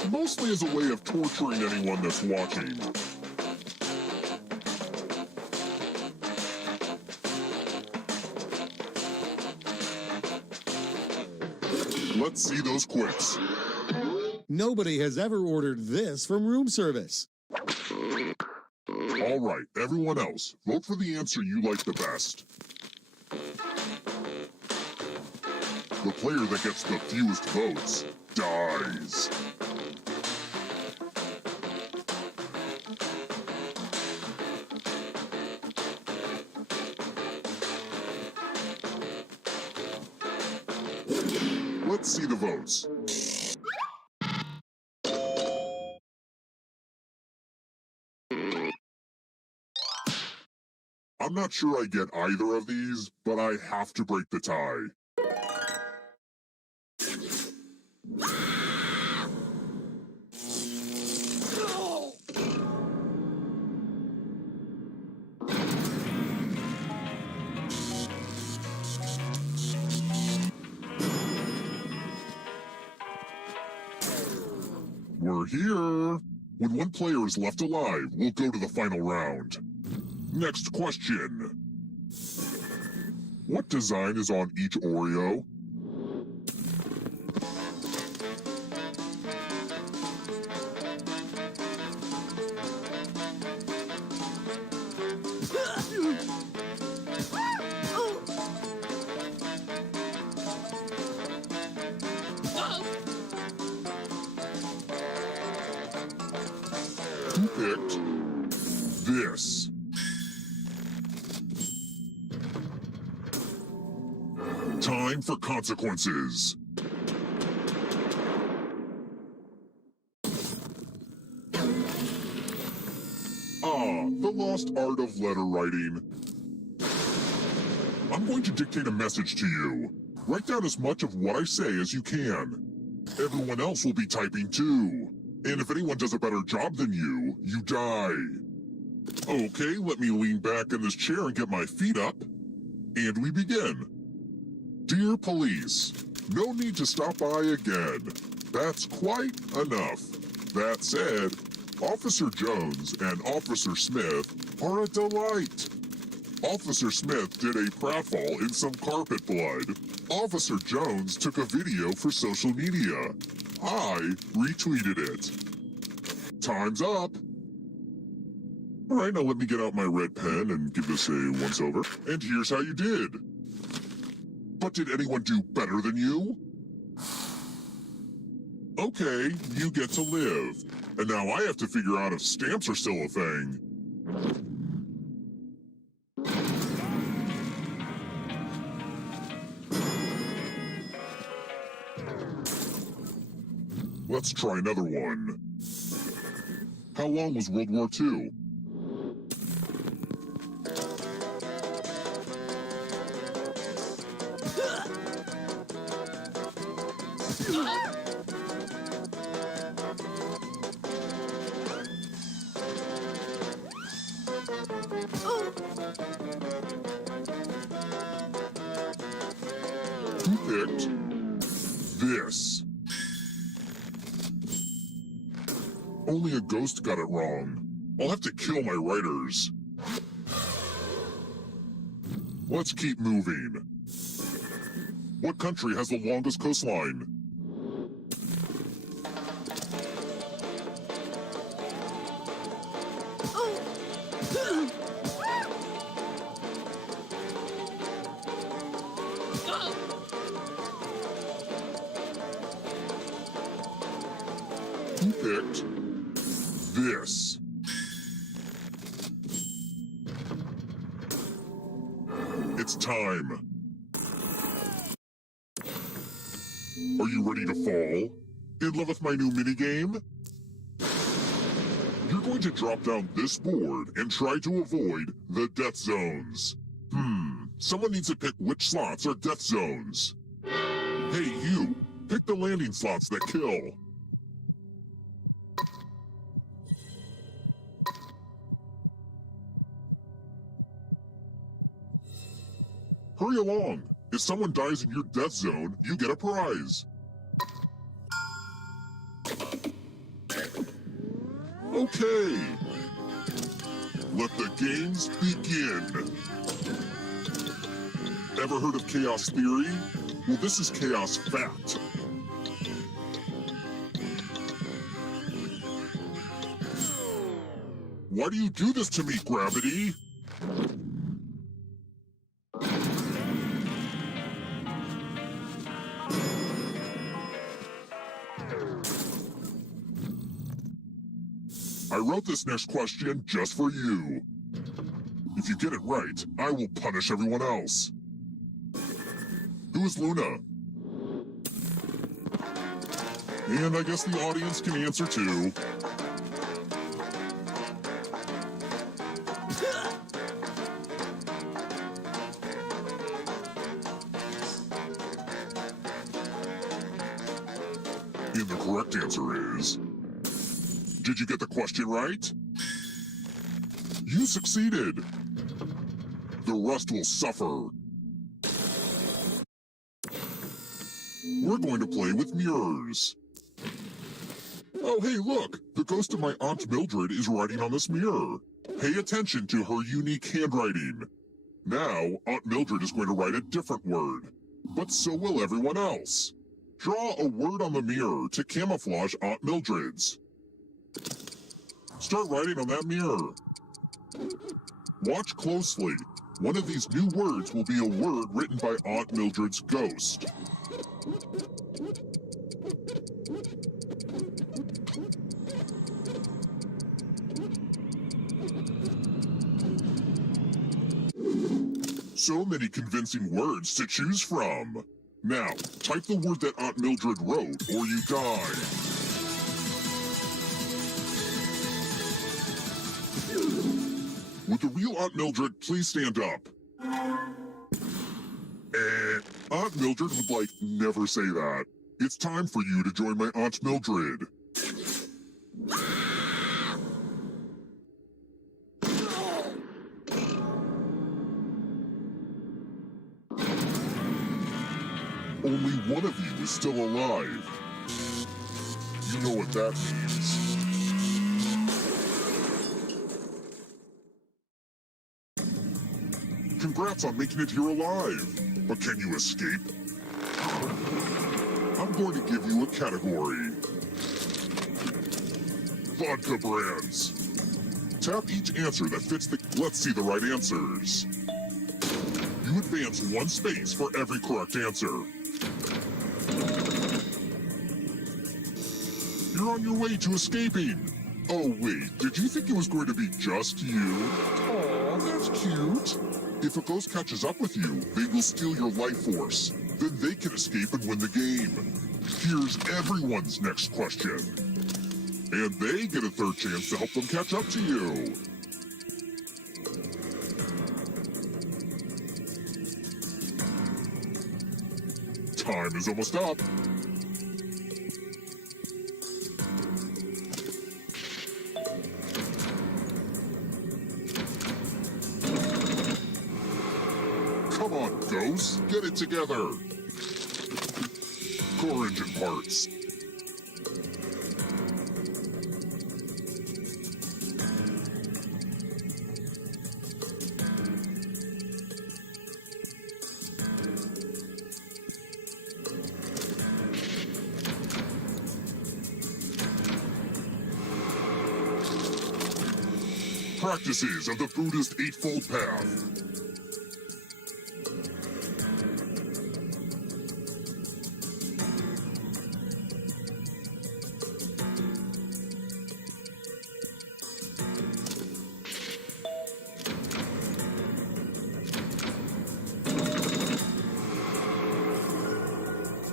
mostly as a way of torturing anyone that's watching. Let's see those quits. Nobody has ever ordered this from room service. All right, everyone else, vote for the answer you like the best. The player that gets the fewest votes dies. Let's see the votes. I'm not sure I get either of these, but I have to break the tie. We're here. When one player is left alive, we'll go to the final round. Next question. What design is on each Oreo? Who picked this? Time for consequences. The lost art of letter writing. I'm going to dictate a message to you. Write down as much of what I say as you can. Everyone else will be typing too. And if anyone does a better job than you, you die. Okay, let me lean back in this chair and get my feet up. And we begin. Dear police, no need to stop by again. That's quite enough. That said, Officer Jones and Officer Smith are a delight. Officer Smith did a pratfall in some carpet blood. Officer Jones took a video for social media. I retweeted it. Time's up. All right, now let me get out my red pen and give this a once-over. And here's how you did. But did anyone do better than you? Okay, you get to live. And now I have to figure out if stamps are still a thing. Let's try another one. How long was World War II? Who picked this? Only a ghost got it wrong. I'll have to kill my writers. Let's keep moving. What country has the longest coastline? Who picked this? It's time. Are you ready to fall? In love with my new minigame? You're going to drop down this board and try to avoid the death zones. Someone needs to pick which slots are death zones. Hey, you! Pick the landing slots that kill. Hurry along! If someone dies in your death zone, you get a prize. Okay. Let the games begin. Ever heard of chaos theory? Well, this is chaos fact. Why do you do this to me, Gravity? I wrote this next question just for you. If you get it right, I will punish everyone else. Who is Luna? And I guess the audience can answer too. And the correct answer is... Did you get the question right? You succeeded. The rest will suffer. We're going to play with mirrors. Oh, hey, look! The ghost of my Aunt Mildred is writing on this mirror. Pay attention to her unique handwriting. Now, Aunt Mildred is going to write a different word. But so will everyone else. Draw a word on the mirror to camouflage Aunt Mildred's. Start writing on that mirror. Watch closely. One of these new words will be a word written by Aunt Mildred's ghost. So many convincing words to choose from. Now, type the word that Aunt Mildred wrote, or you die. Would the real Aunt Mildred please stand up? Aunt Mildred would, never say that. It's time for you to join my Aunt Mildred. only one of you is still alive. You know what that means. Congrats on making it here alive. But can you escape? I'm going to give you a category. Vodka brands. Tap each answer that fits the... Let's see the right answers. You advance 1 space for every correct answer. You're on your way to escaping. Oh wait, did you think it was going to be just you? Aw, that's cute. If a ghost catches up with you, they will steal your life force. Then they can escape and win the game. Here's everyone's next question. And they get a 3rd chance to help them catch up to you. Time is almost up. Come on, ghosts, get it together. Core engine parts. Practices of the Buddhist Eightfold Path.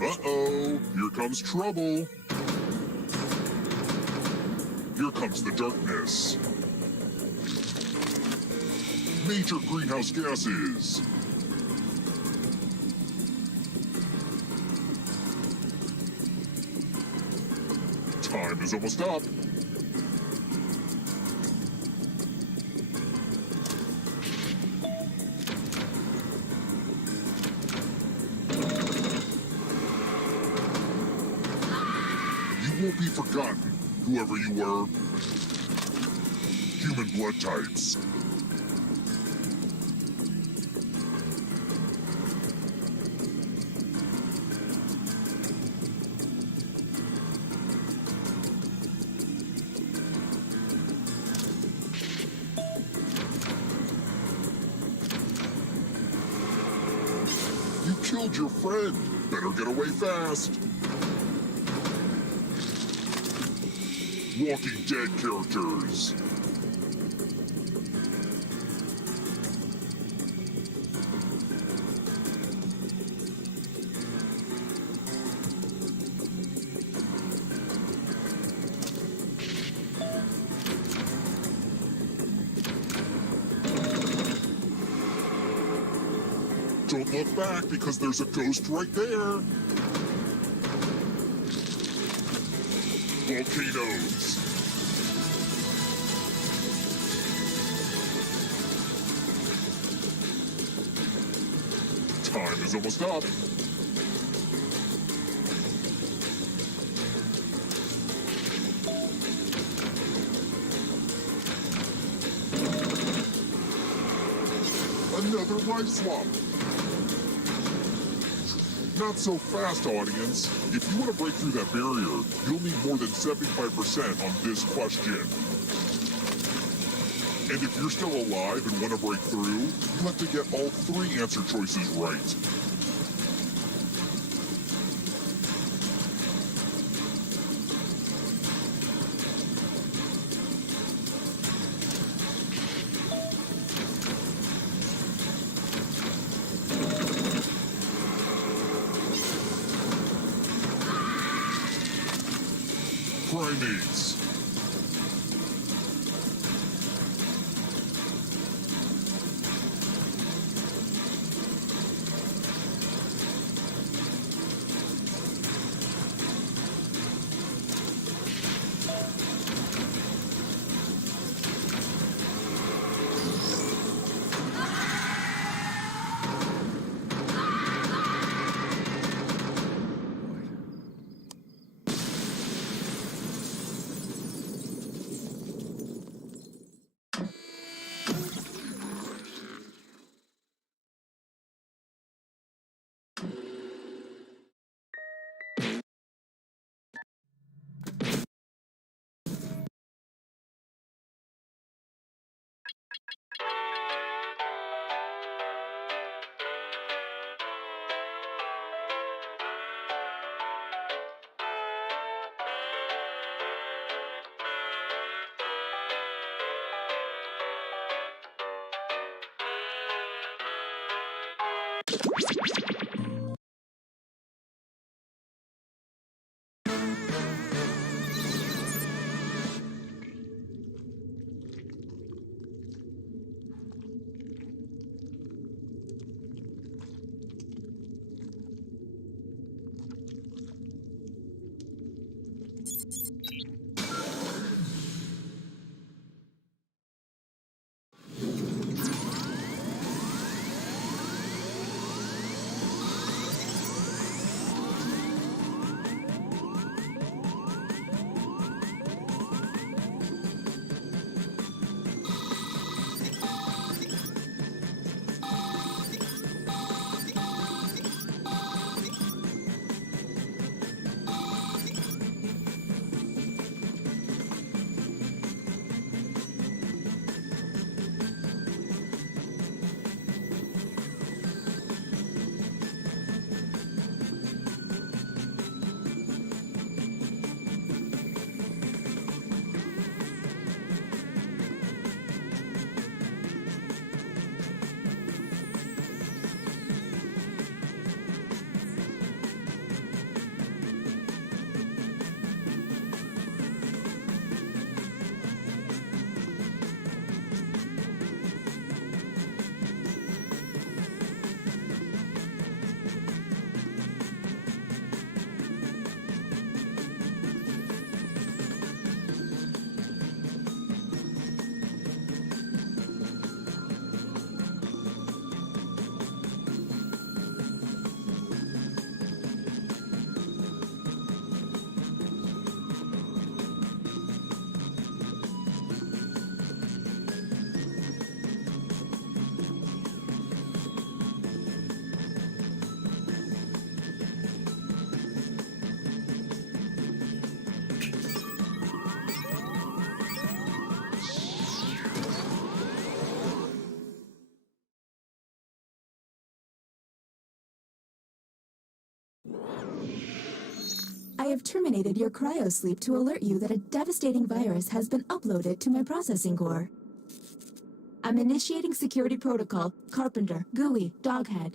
Uh-oh, here comes trouble. Here comes the darkness. Major greenhouse gases. Time is almost up. You won't be forgotten, whoever you were. Human blood types. You killed your friend. Better get away fast. Walking Dead characters. Don't look back because there's a ghost right there. Volcanoes. Time is almost up. Another life swap. Not so fast, audience. If you want to break through that barrier, you'll need more than 75% on this question. And if you're still alive and want to break through, you have to get all 3 answer choices right. Primates. I have terminated your cryosleep to alert you that a devastating virus has been uploaded to my processing core. I'm initiating security protocol, Carpenter, Gooey, Doghead.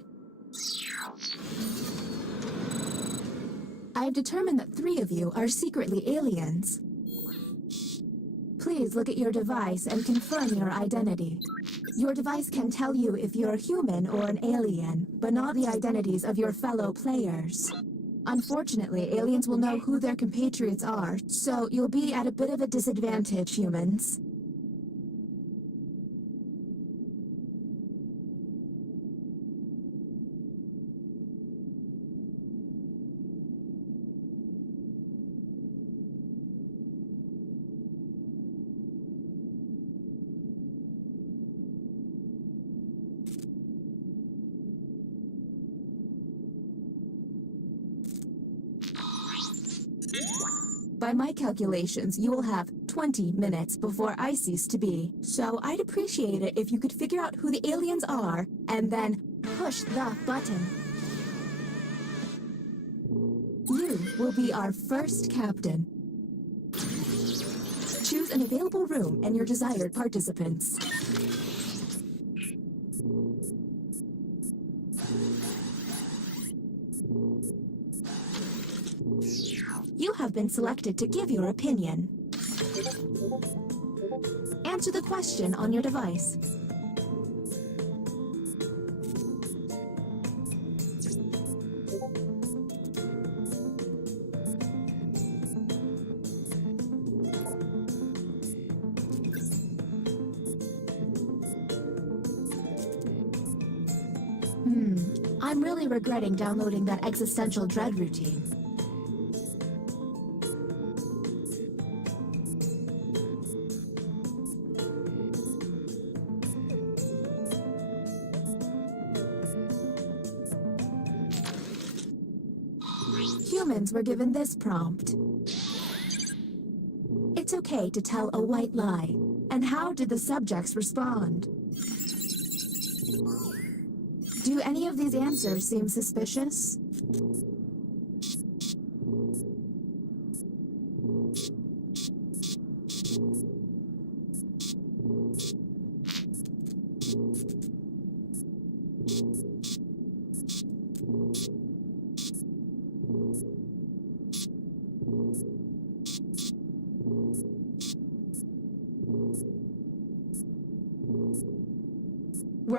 I've determined that 3 of you are secretly aliens. Please look at your device and confirm your identity. Your device can tell you if you're human or an alien, but not the identities of your fellow players. Unfortunately, aliens will know who their compatriots are, so you'll be at a bit of a disadvantage, humans. By my calculations, you will have 20 minutes before I cease to be. So I'd appreciate it if you could figure out who the aliens are and then push the button. You will be our first captain. Choose an available room and your desired participants. You have been selected to give your opinion. Answer the question on your device. I'm really regretting downloading that existential dread routine. Humans were given this prompt. It's okay to tell a white lie. And how did the subjects respond? Do any of these answers seem suspicious?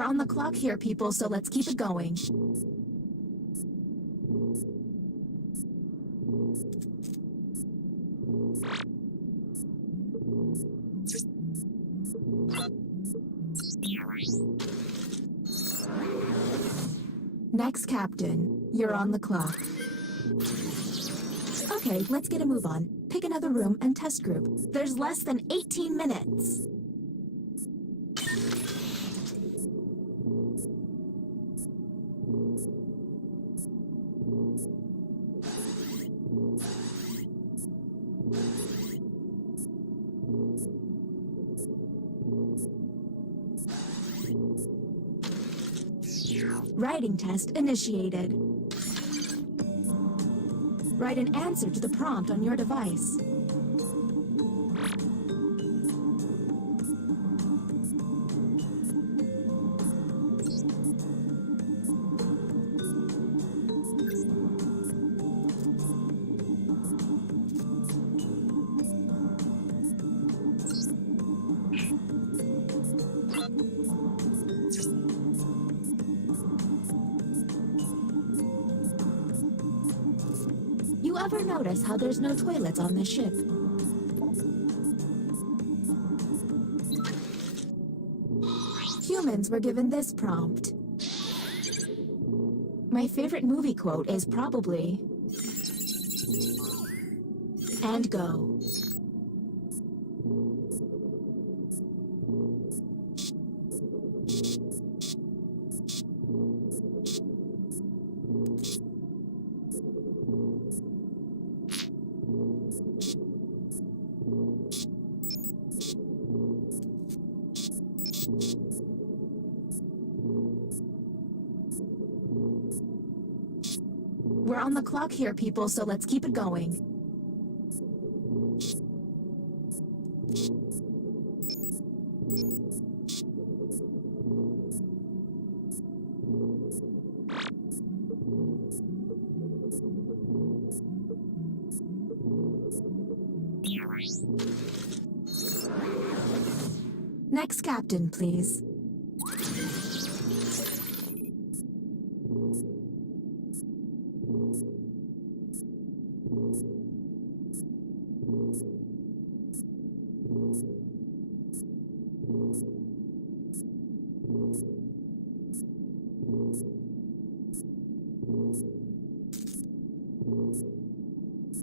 on the clock here, people, so let's keep it going. Next, Captain. You're on the clock. Okay, let's get a move on. Pick another room and test group. There's less than 18 minutes. Writing test initiated. Write an answer to the prompt on your device. You ever notice how there's no toilets on this ship? Humans were given this prompt. My favorite movie quote is probably, "And go." We're on the clock here, people, so let's keep it going. Next captain, please.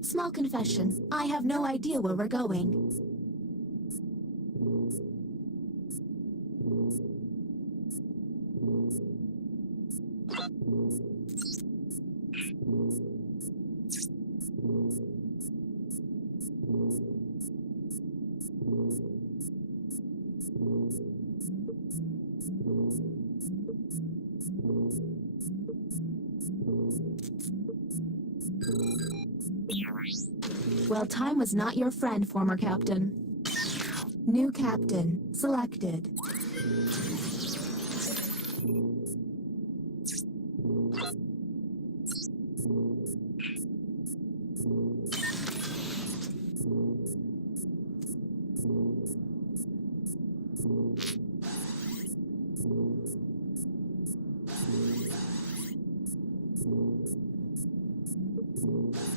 Small confession. I have no idea where we're going. Well, time was not your friend, former captain. New captain selected.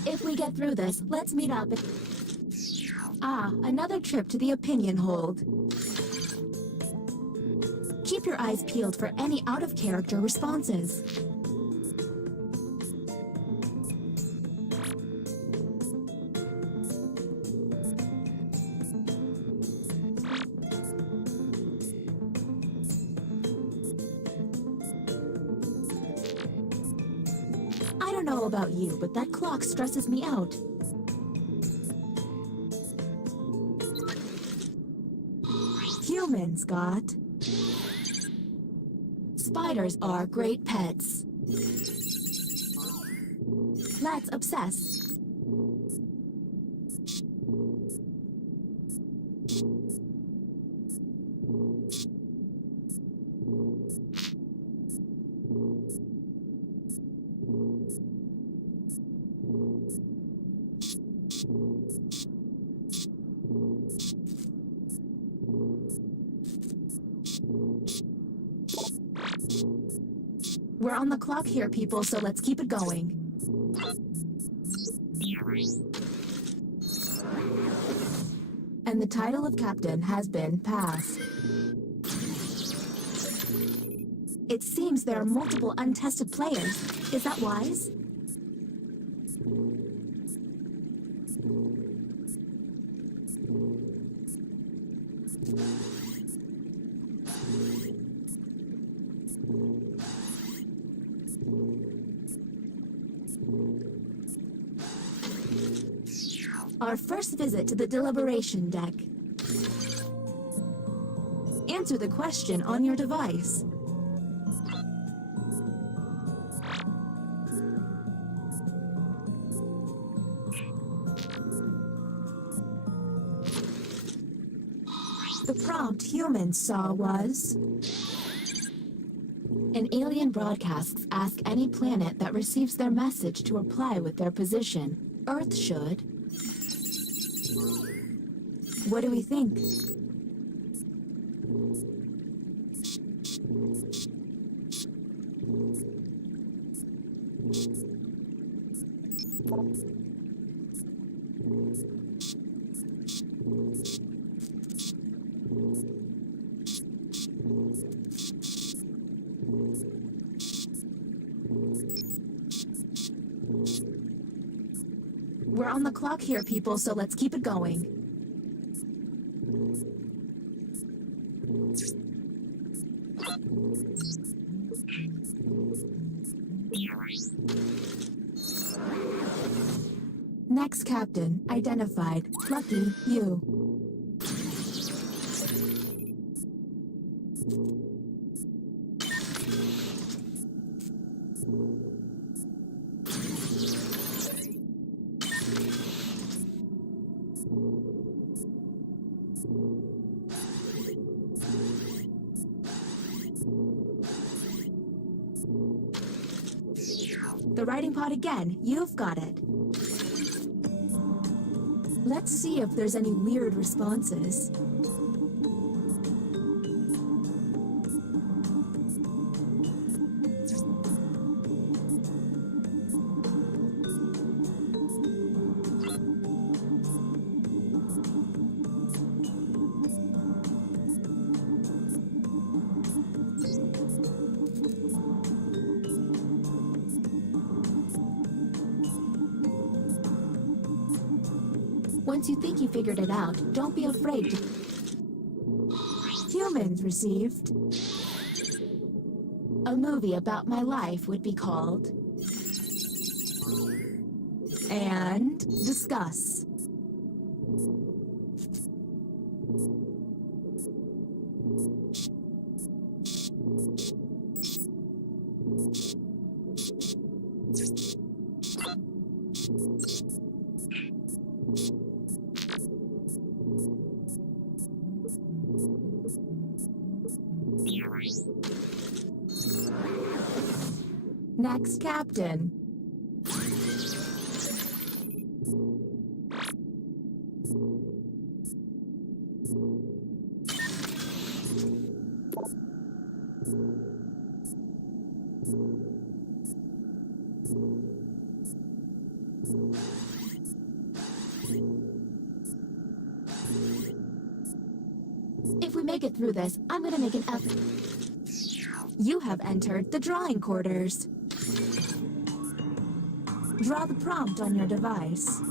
If we get through this, let's meet up. Ah, another trip to the opinion hold. Keep your eyes peeled for any out-of-character responses. I don't know about you, but that clock stresses me out. Humans, Scott. Spiders are great pets. Let's obsess. We're on the clock here, people, so let's keep it going. And the title of captain has been passed. It seems there are multiple untested players. Is that wise? Our first visit to the deliberation deck. Answer the question on your device. The prompt humans saw was... An alien broadcasts ask any planet that receives their message to reply with their position. Earth should... What do we think? We're on the clock here, people, so let's keep it going. Next captain, identified. Lucky you. The writing pod again. You've got it. Let's see if there's any weird responses. Once you think you figured it out, don't be afraid to... Humans received... A movie about my life would be called... And... Discuss. Next captain. If we make it through this, I'm gonna make an effort. You have entered the drawing quarters. Draw the prompt on your device.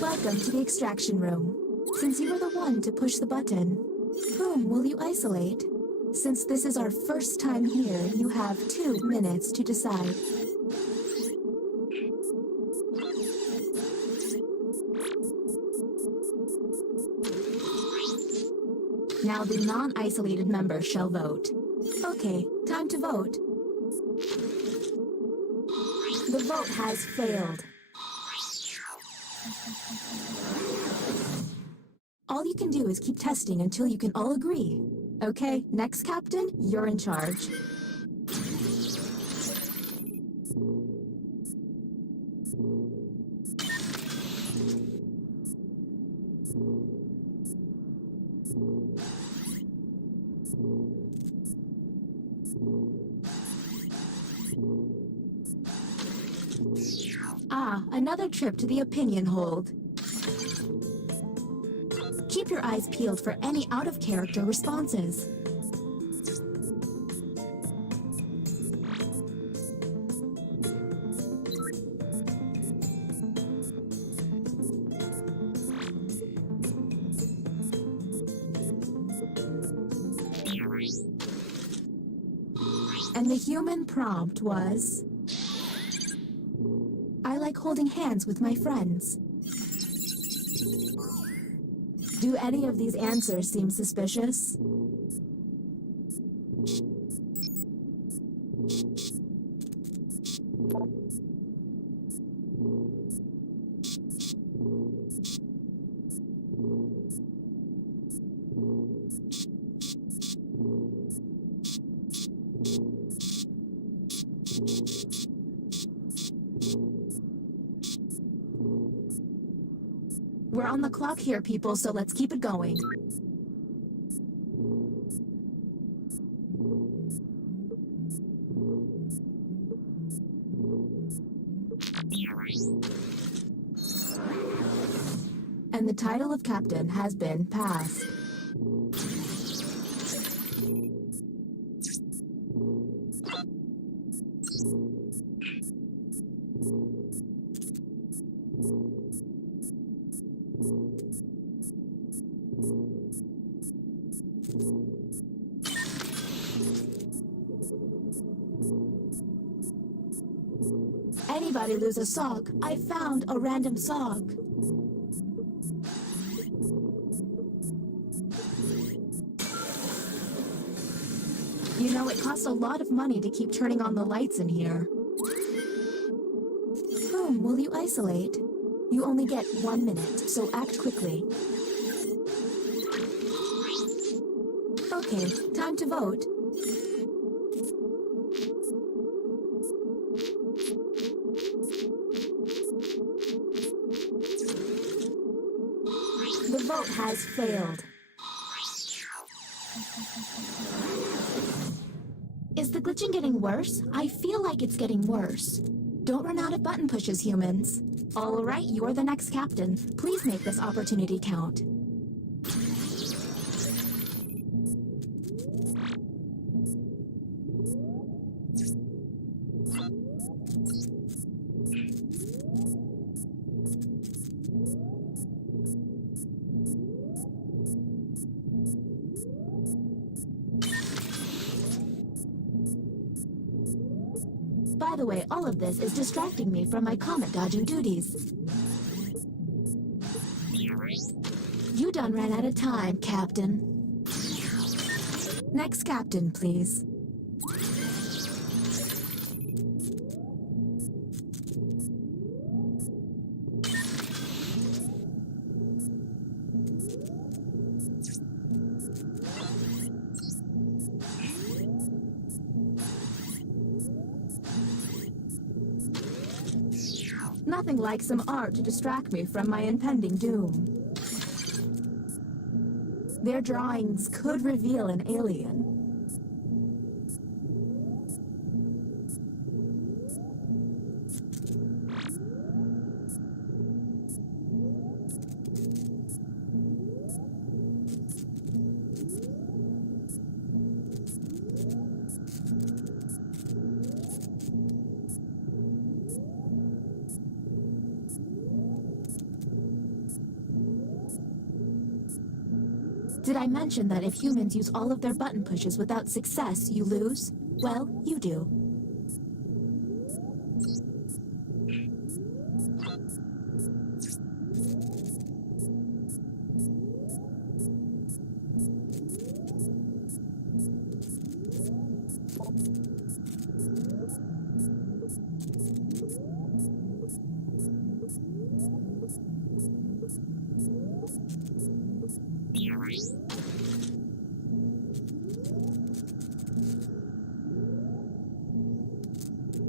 Welcome to the extraction room. Since you were the one to push the button, whom will you isolate? Since this is our first time here, you have 2 minutes to decide. Now the non-isolated member shall vote. Okay, time to vote. The vote has failed. All you can do is keep testing until you can all agree. Okay, next captain, you're in charge. Ah, another trip to the opinion hold. Keep your eyes peeled for any out-of-character responses. And the human prompt was, I like holding hands with my friends. Do any of these answers seem suspicious? We're on the clock here, people, so let's keep it going. And the title of captain has been passed. Anybody lose a sock? I found a random sock. You know, it costs a lot of money to keep turning on the lights in here. Whom will you isolate? You only get 1 minute, so act quickly. Okay, time to vote. The vote has failed. Is the glitching getting worse? I feel like it's getting worse. Don't run out of button pushes, humans. All right, you're the next captain. Please make this opportunity count. By the way, all of this is distracting me from my comet dodging duties. You done ran out of time, Captain. Next captain, please. Nothing like some art to distract me from my impending doom. Their drawings could reveal an alien. Did I mention that if humans use all of their button pushes without success, you lose? Well, you do.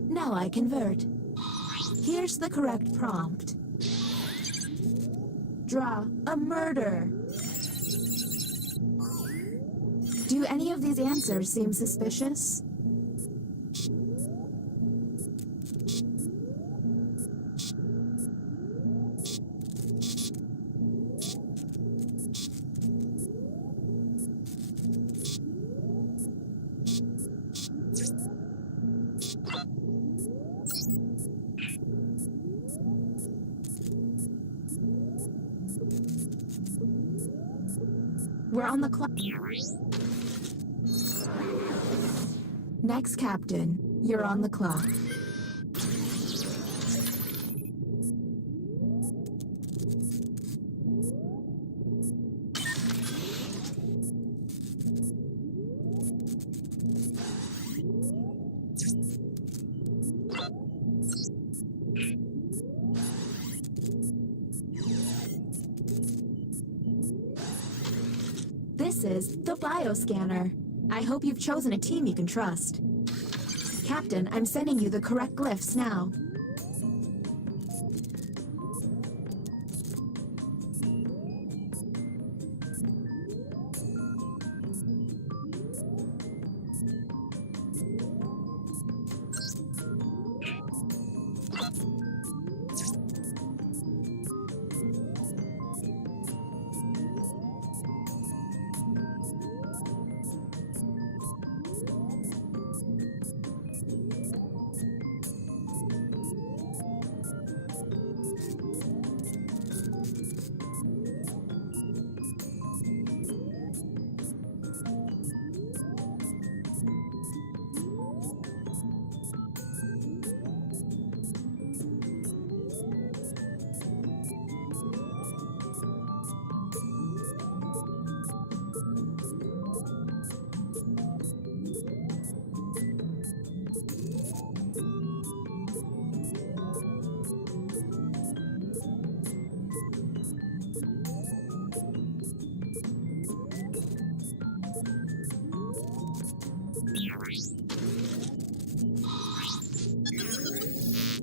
Now I convert. Here's the correct prompt. Draw a murder. Do any of these answers seem suspicious? We're on the clock. Next, Captain. You're on the clock. This is the bioscanner. I hope you've chosen a team you can trust. Captain, I'm sending you the correct glyphs now.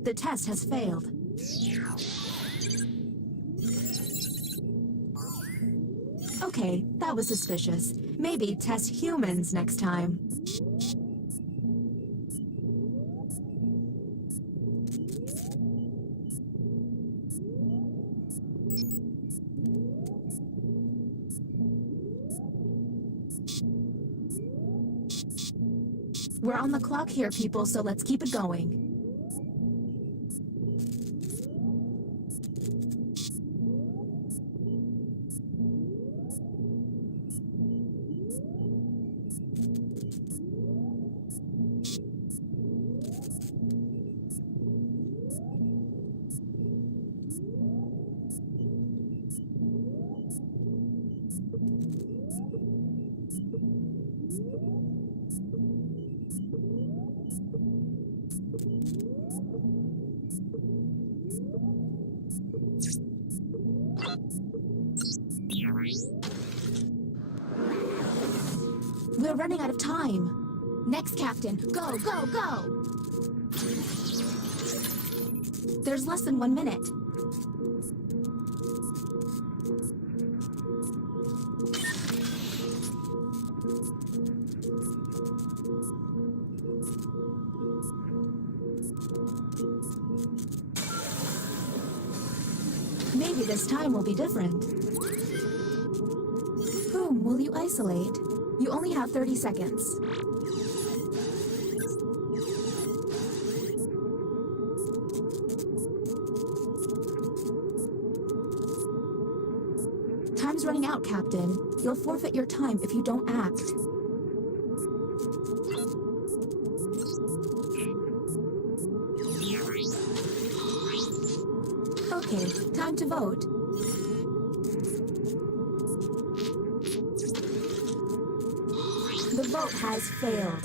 The test has failed. Okay, that was suspicious. Maybe test humans next time. We're on the clock here, people, so let's keep it going. We're running out of time. Next, Captain. Go, go, go! There's less than 1 minute. Maybe this time will be different. Whom will you isolate? You only have 30 seconds. Time's running out, Captain. You'll forfeit your time if you don't act. Okay, time to vote. The vote has failed.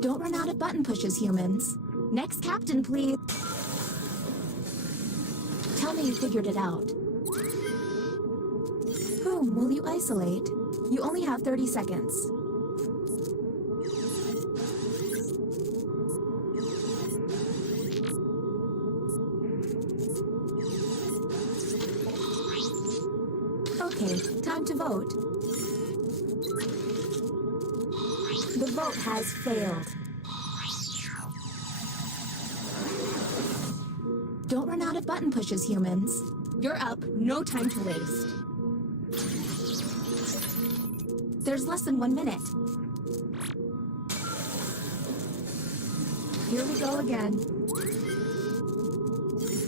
Don't run out of button pushes, humans. Next captain, please. Tell me you figured it out. Whom will you isolate? You only have 30 seconds. Okay, time to vote. The vote has failed. Don't run out of button pushes, humans. You're up, no time to waste. There's less than 1 minute. Here we go again.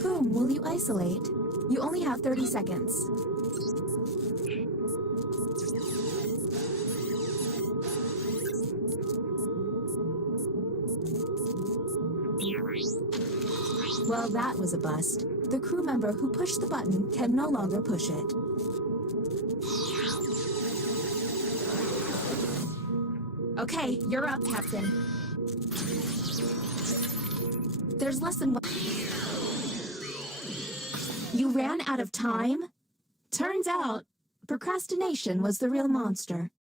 Whom will you isolate? You only have 30 seconds. Well, that was a bust. The crew member who pushed the button can no longer push it. Okay, you're up, Captain. There's less than one. You ran out of time? Turns out, procrastination was the real monster.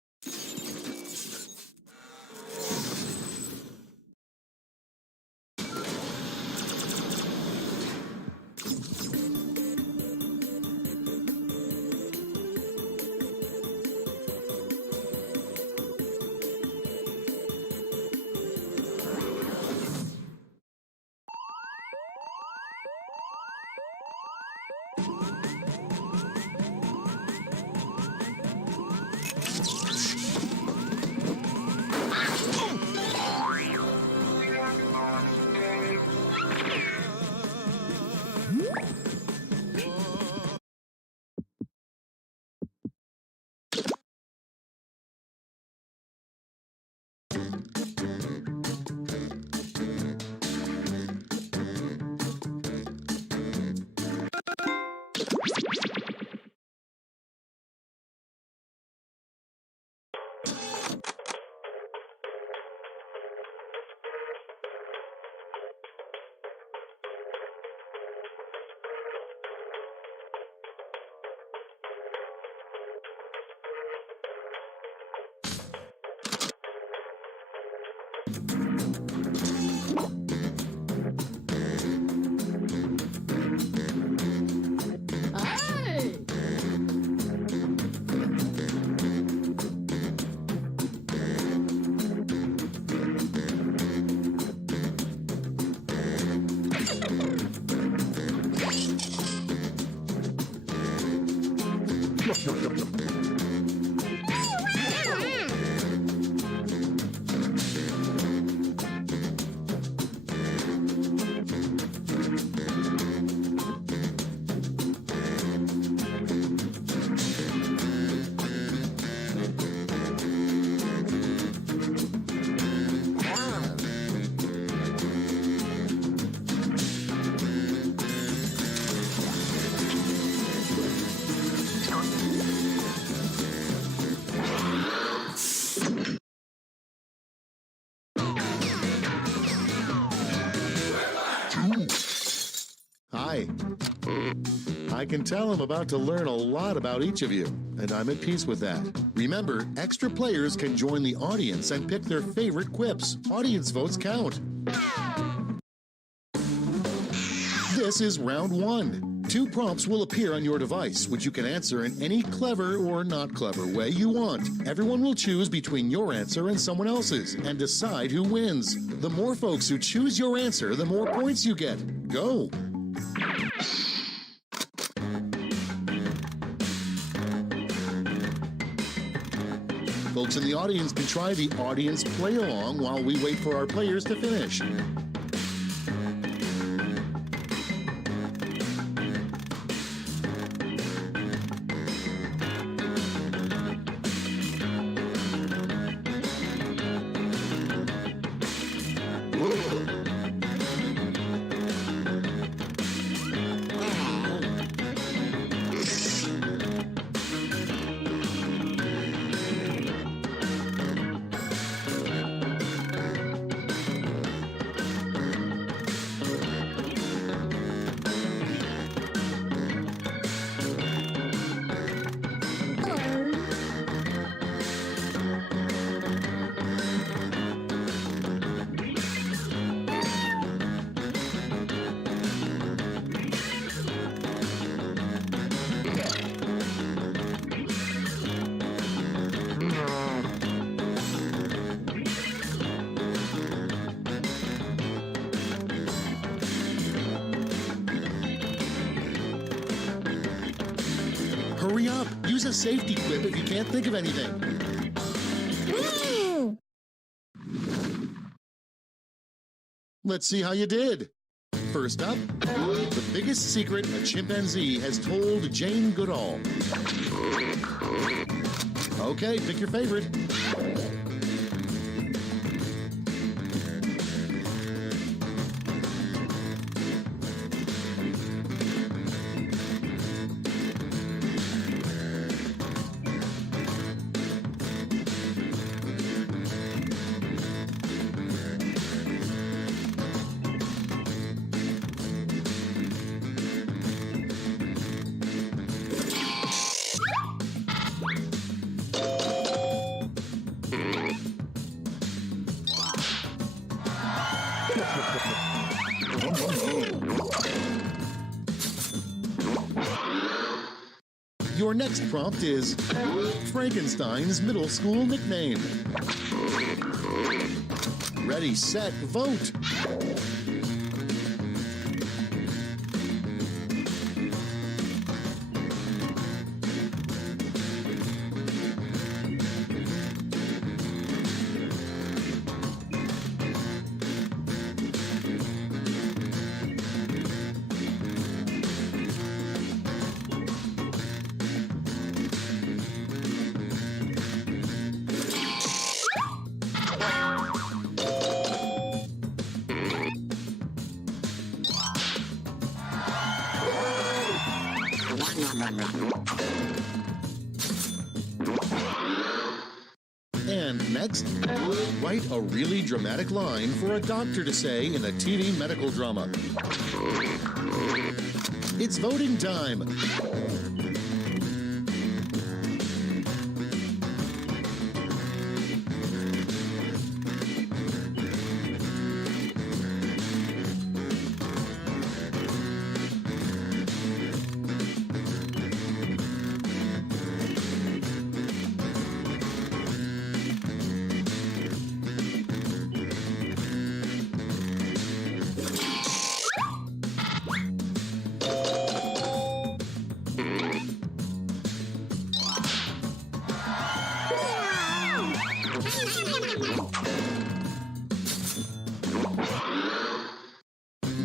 Hi. I can tell I'm about to learn a lot about each of you, and I'm at peace with that. Remember, extra players can join the audience and pick their favorite quips. Audience votes count. This is round one. 2 prompts will appear on your device, which you can answer in any clever or not clever way you want. Everyone will choose between your answer and someone else's and decide who wins. The more folks who choose your answer, the more points you get. Go! Folks in the audience can try the audience play-along while we wait for our players to finish. Hurry up! Use a safety quip if you can't think of anything. Let's see how you did. First up, the biggest secret a chimpanzee has told Jane Goodall. Okay, pick your favorite. Your next prompt is Frankenstein's middle school nickname. Ready, set, vote. And next, write a really dramatic line for a doctor to say in a TV medical drama. It's voting time.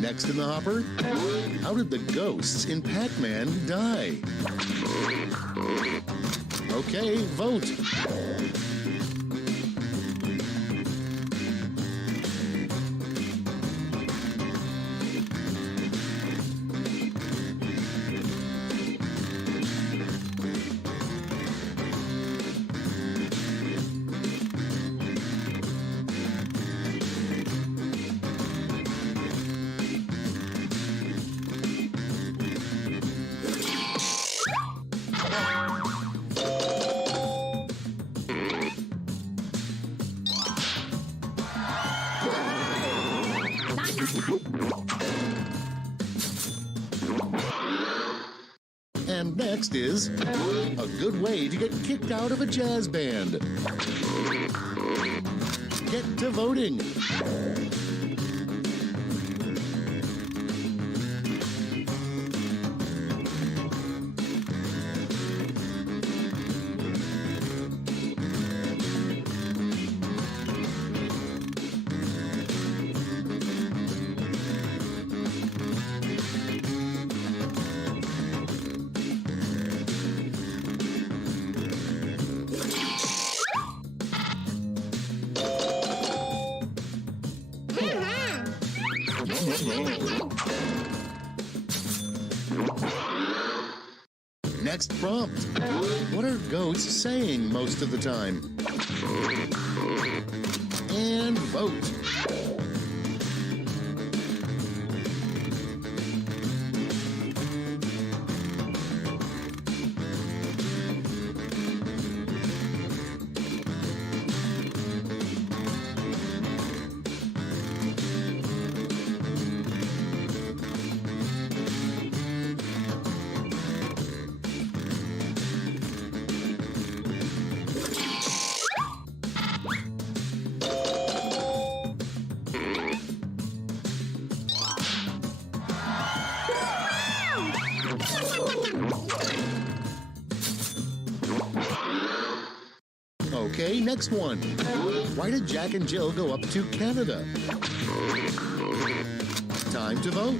Next in the hopper, how did the ghosts in Pac-Man die? Okay, vote. And next is a good way to get kicked out of a jazz band. Get to voting. Next prompt. What are goats saying most of the time? And vote. Okay, next one. Why did Jack and Jill go up to Canada? Time to vote.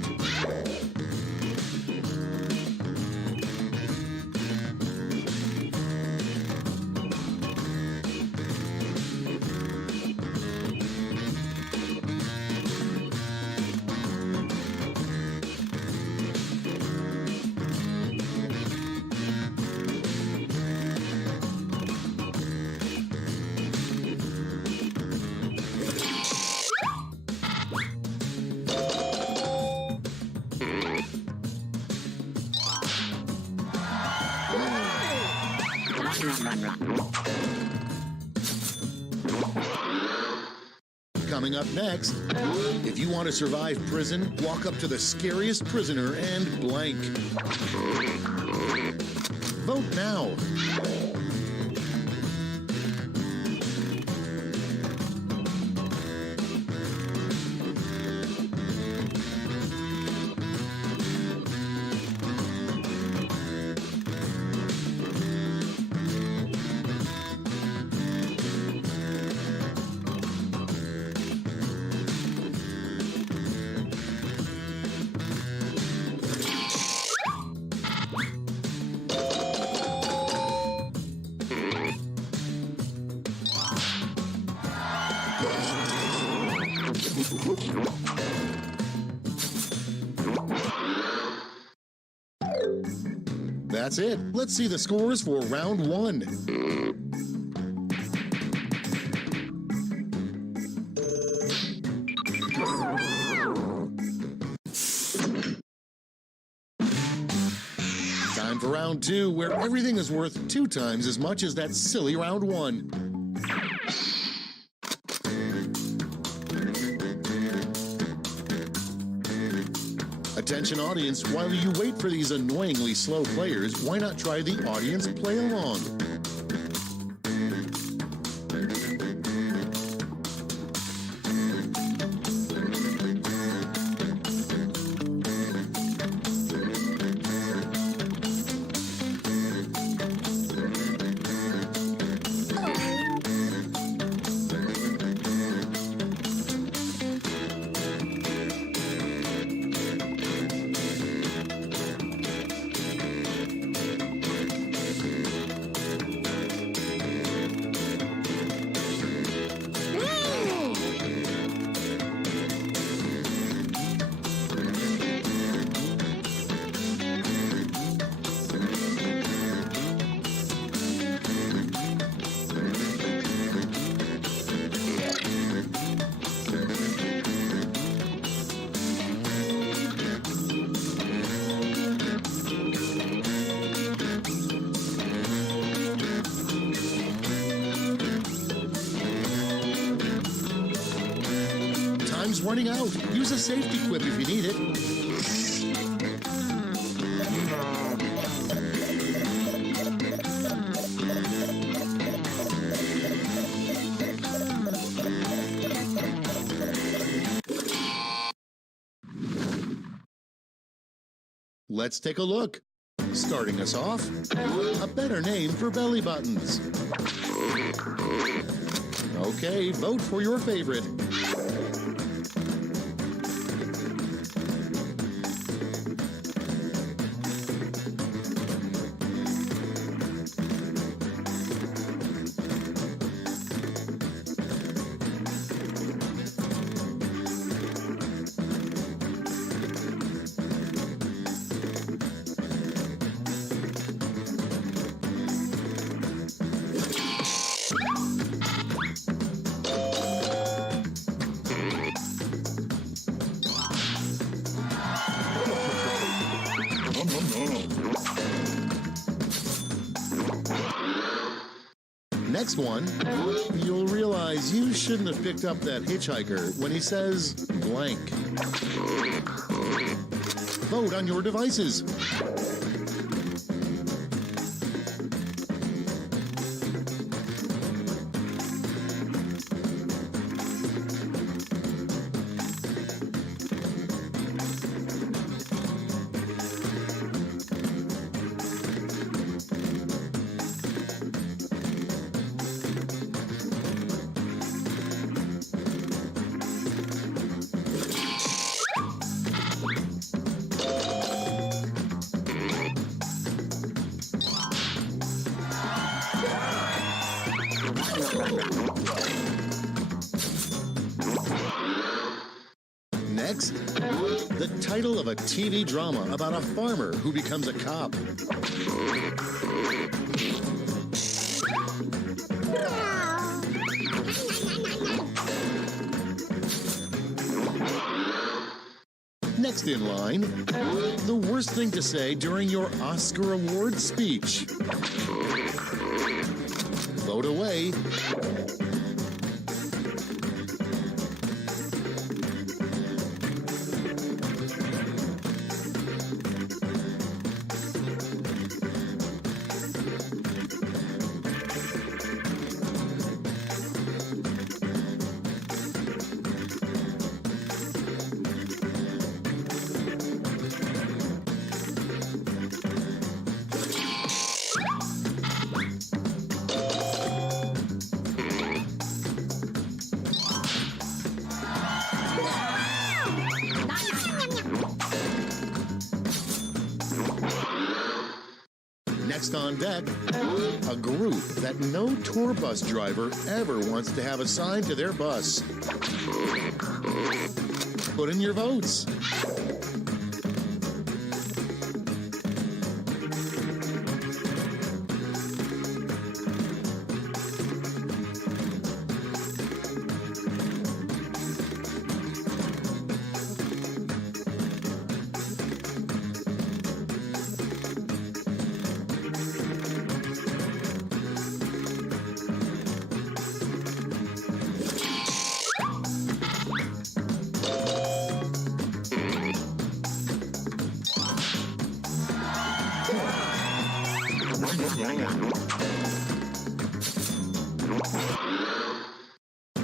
Coming up next, if you want to survive prison, walk up to the scariest prisoner and blank. Vote now. That's it. Let's see the scores for round one. Time for round two, where everything is worth 2 times as much as that silly round one. Attention audience, while you wait for these annoyingly slow players, why not try the audience play along? Time's running out. Use a safety quip if you need it. Let's take a look. Starting us off, a better name for belly buttons. Okay, vote for your favorite. Next one, you'll realize you shouldn't have picked up that hitchhiker when he says blank. Vote on your devices. Next, the title of a TV drama about a farmer who becomes a cop. Next in line, the worst thing to say during your Oscar Awards speech. Vote away. Next on deck, a group that no tour bus driver ever wants to have assigned to their bus. Put in your votes.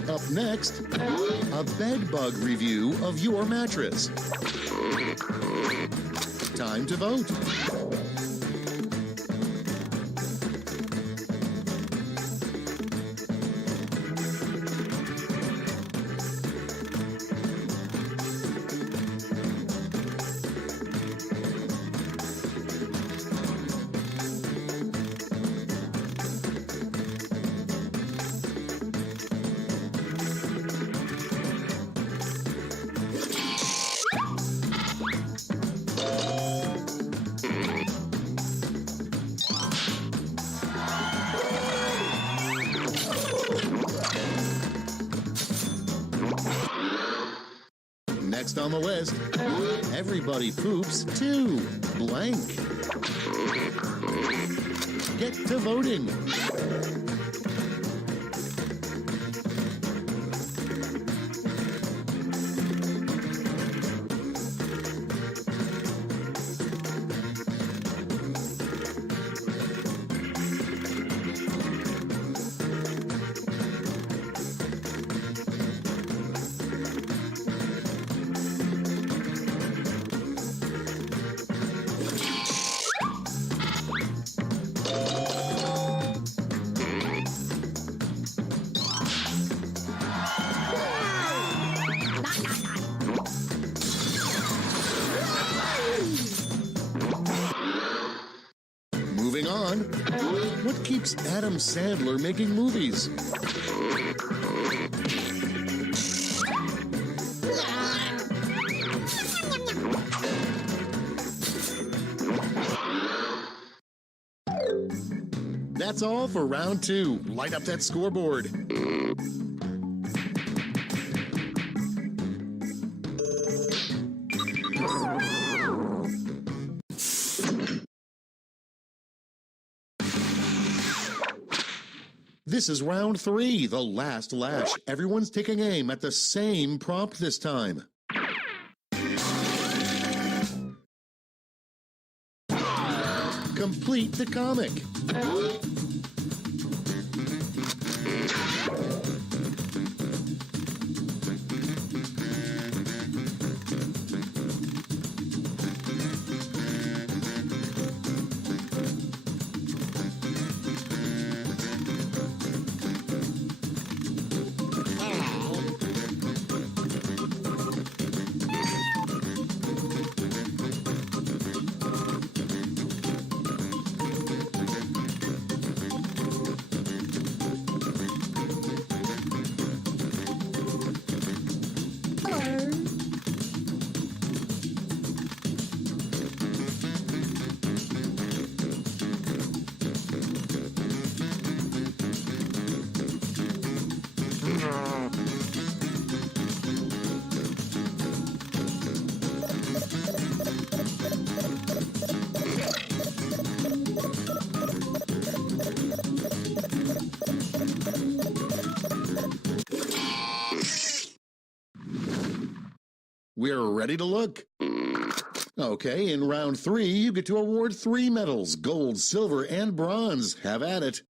Up next, a bed bug review of your mattress. Time to vote. Next on the list, everybody poops too. Blank. Get to voting. Moving on, what keeps Adam Sandler making movies? That's all for round 2. Light up that scoreboard. This is round 3, the last lash. Everyone's taking aim at the same prompt this time. Complete the comic. We're ready to look. Okay, in round 3, you get to award 3 medals, gold, silver, and bronze. Have at it.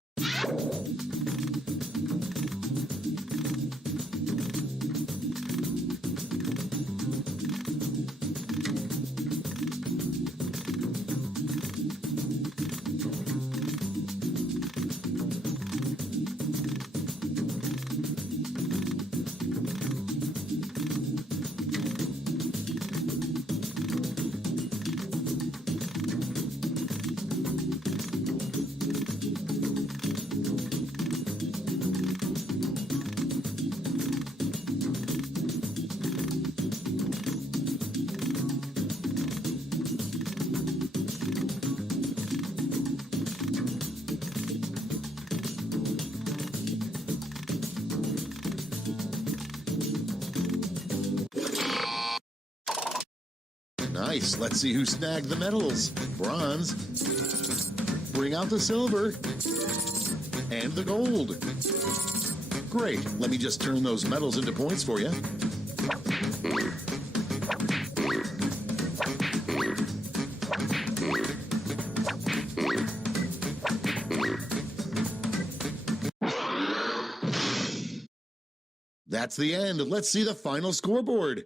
Nice. Let's see who snagged the medals. Bronze. Bring out the silver. And the gold. Great. Let me just turn those medals into points for you. That's the end. Let's see the final scoreboard.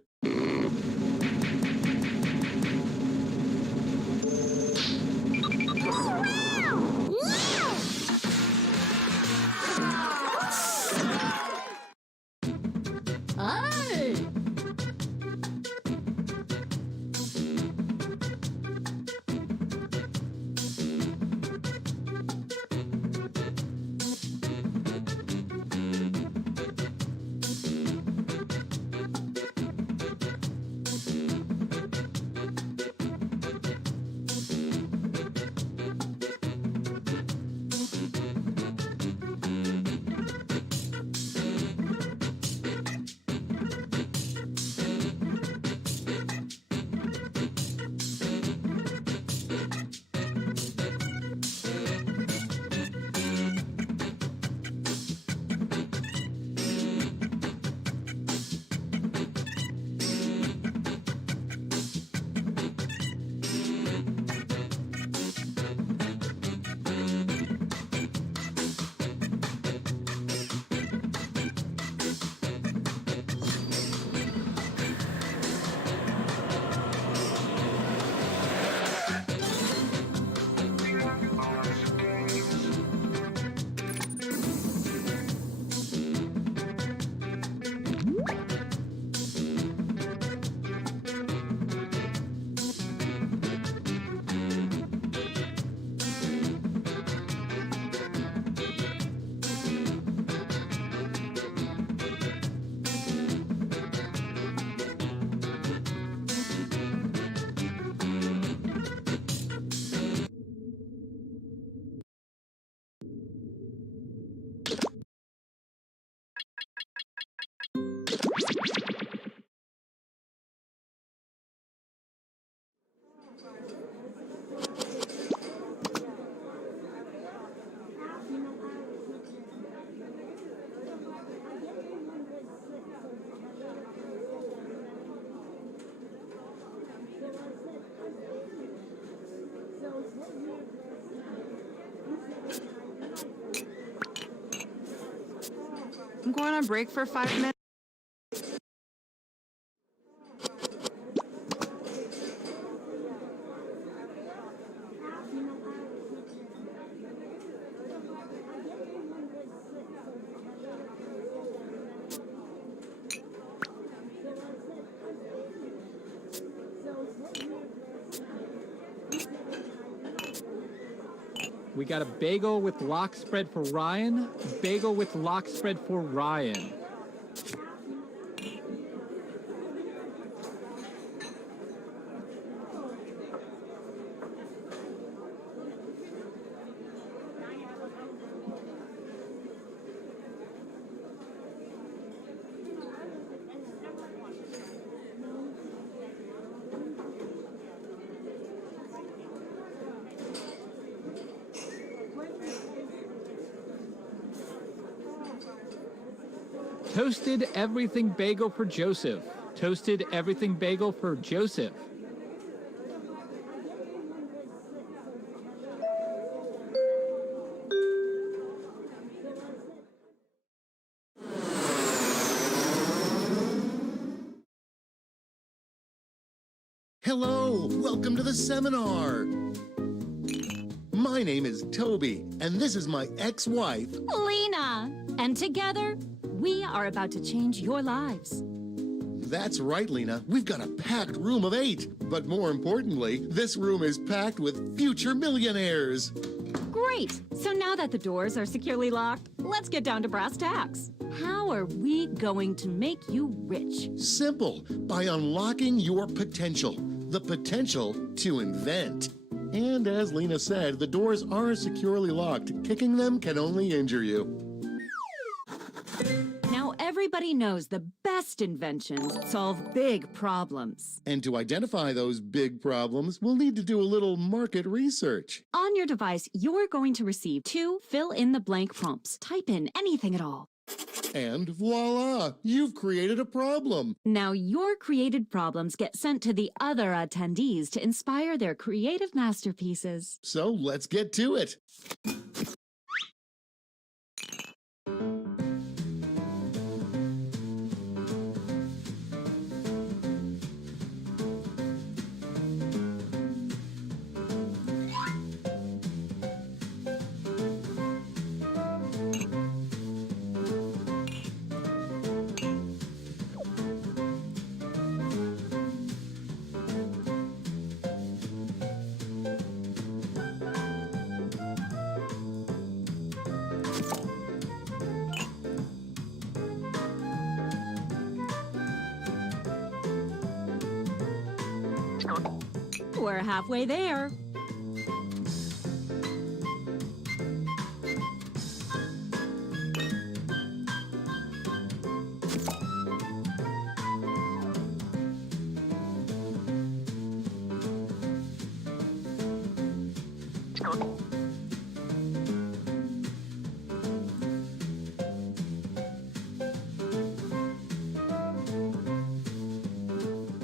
I'm going on break for 5 minutes. We got a bagel with lock spread for Ryan, bagel with lock spread for Ryan. Toasted everything bagel for Joseph. Toasted everything bagel for Joseph. Hello, welcome to the seminar. My name is Toby, and this is my ex-wife, Lena. And together, we are about to change your lives. That's right, Lena. We've got a packed room of 8. But more importantly, this room is packed with future millionaires. Great. So now that the doors are securely locked, let's get down to brass tacks. How are we going to make you rich? Simple, by unlocking your potential. The potential to invent. And as Lena said, the doors are securely locked. Kicking them can only injure you. Now everybody knows the best inventions solve big problems. And to identify those big problems, we'll need to do a little market research. On your device, you're going to receive 2 fill-in-the-blank prompts. Type in anything at all. And voila, you've created a problem. Now your created problems get sent to the other attendees to inspire their creative masterpieces. So let's get to it. We're halfway there.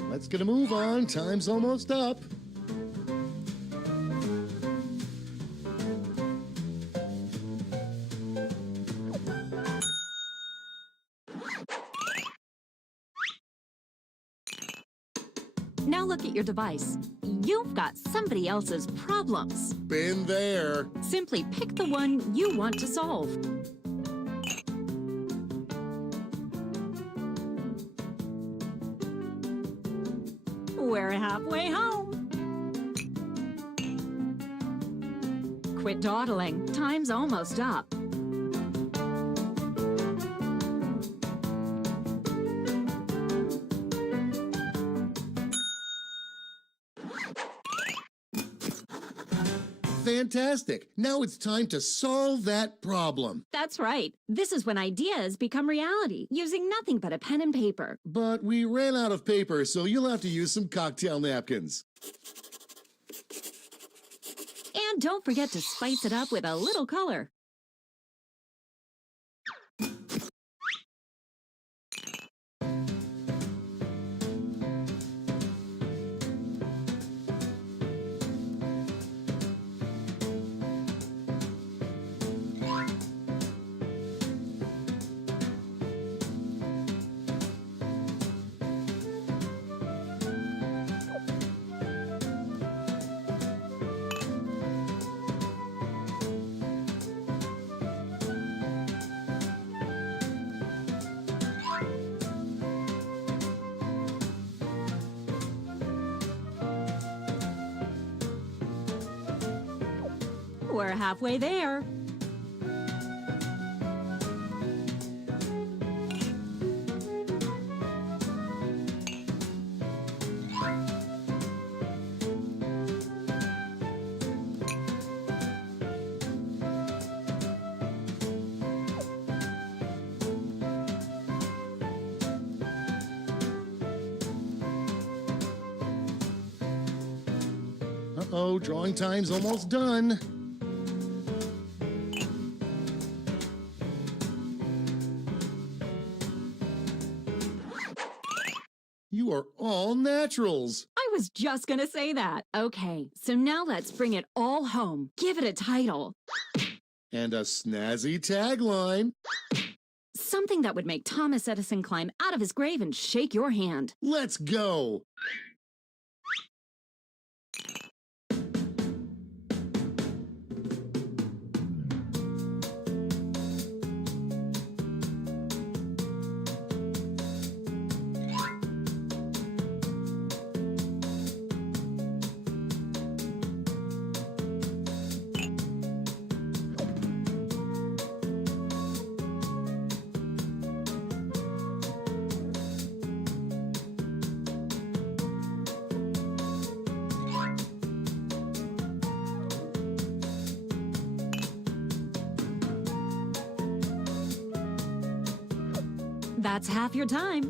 Let's get a move on. Time's almost up. Now look at your device. You've got somebody else's problems. Been there. Simply pick the one you want to solve. We're halfway home. Quit dawdling. Time's almost up. Fantastic. Now it's time to solve that problem. That's right. This is when ideas become reality, using nothing but a pen and paper. But we ran out of paper, so you'll have to use some cocktail napkins. And don't forget to spice it up with a little color. We're halfway there. Uh-oh, drawing time's almost done. You are all naturals. I was just gonna say that. Okay, so now let's bring it all home. Give it a title. And a snazzy tagline. Something that would make Thomas Edison climb out of his grave and shake your hand. Let's go. That's half your time.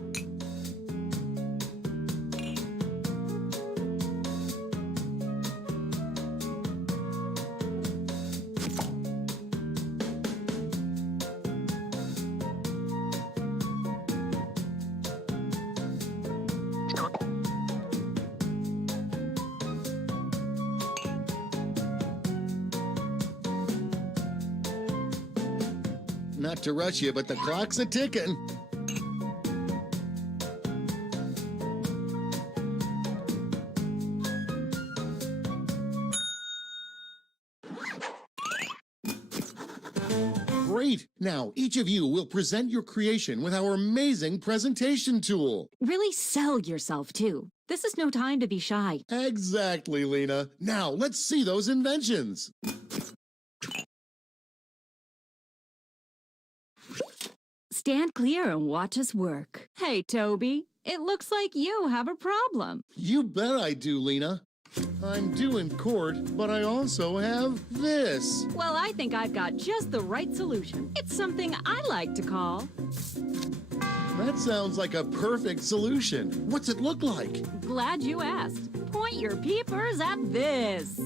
Not to rush you, but the clock's a ticking. Great! Now, each of you will present your creation with our amazing presentation tool. Really sell yourself, too. This is no time to be shy. Exactly, Lena. Now, let's see those inventions. Stand clear and watch us work. Hey, Toby, it looks like you have a problem. You bet I do, Lena. I'm due in court, but I also have this. Well, I think I've got just the right solution. It's something I like to call... That sounds like a perfect solution. What's it look like? Glad you asked. Point your peepers at this.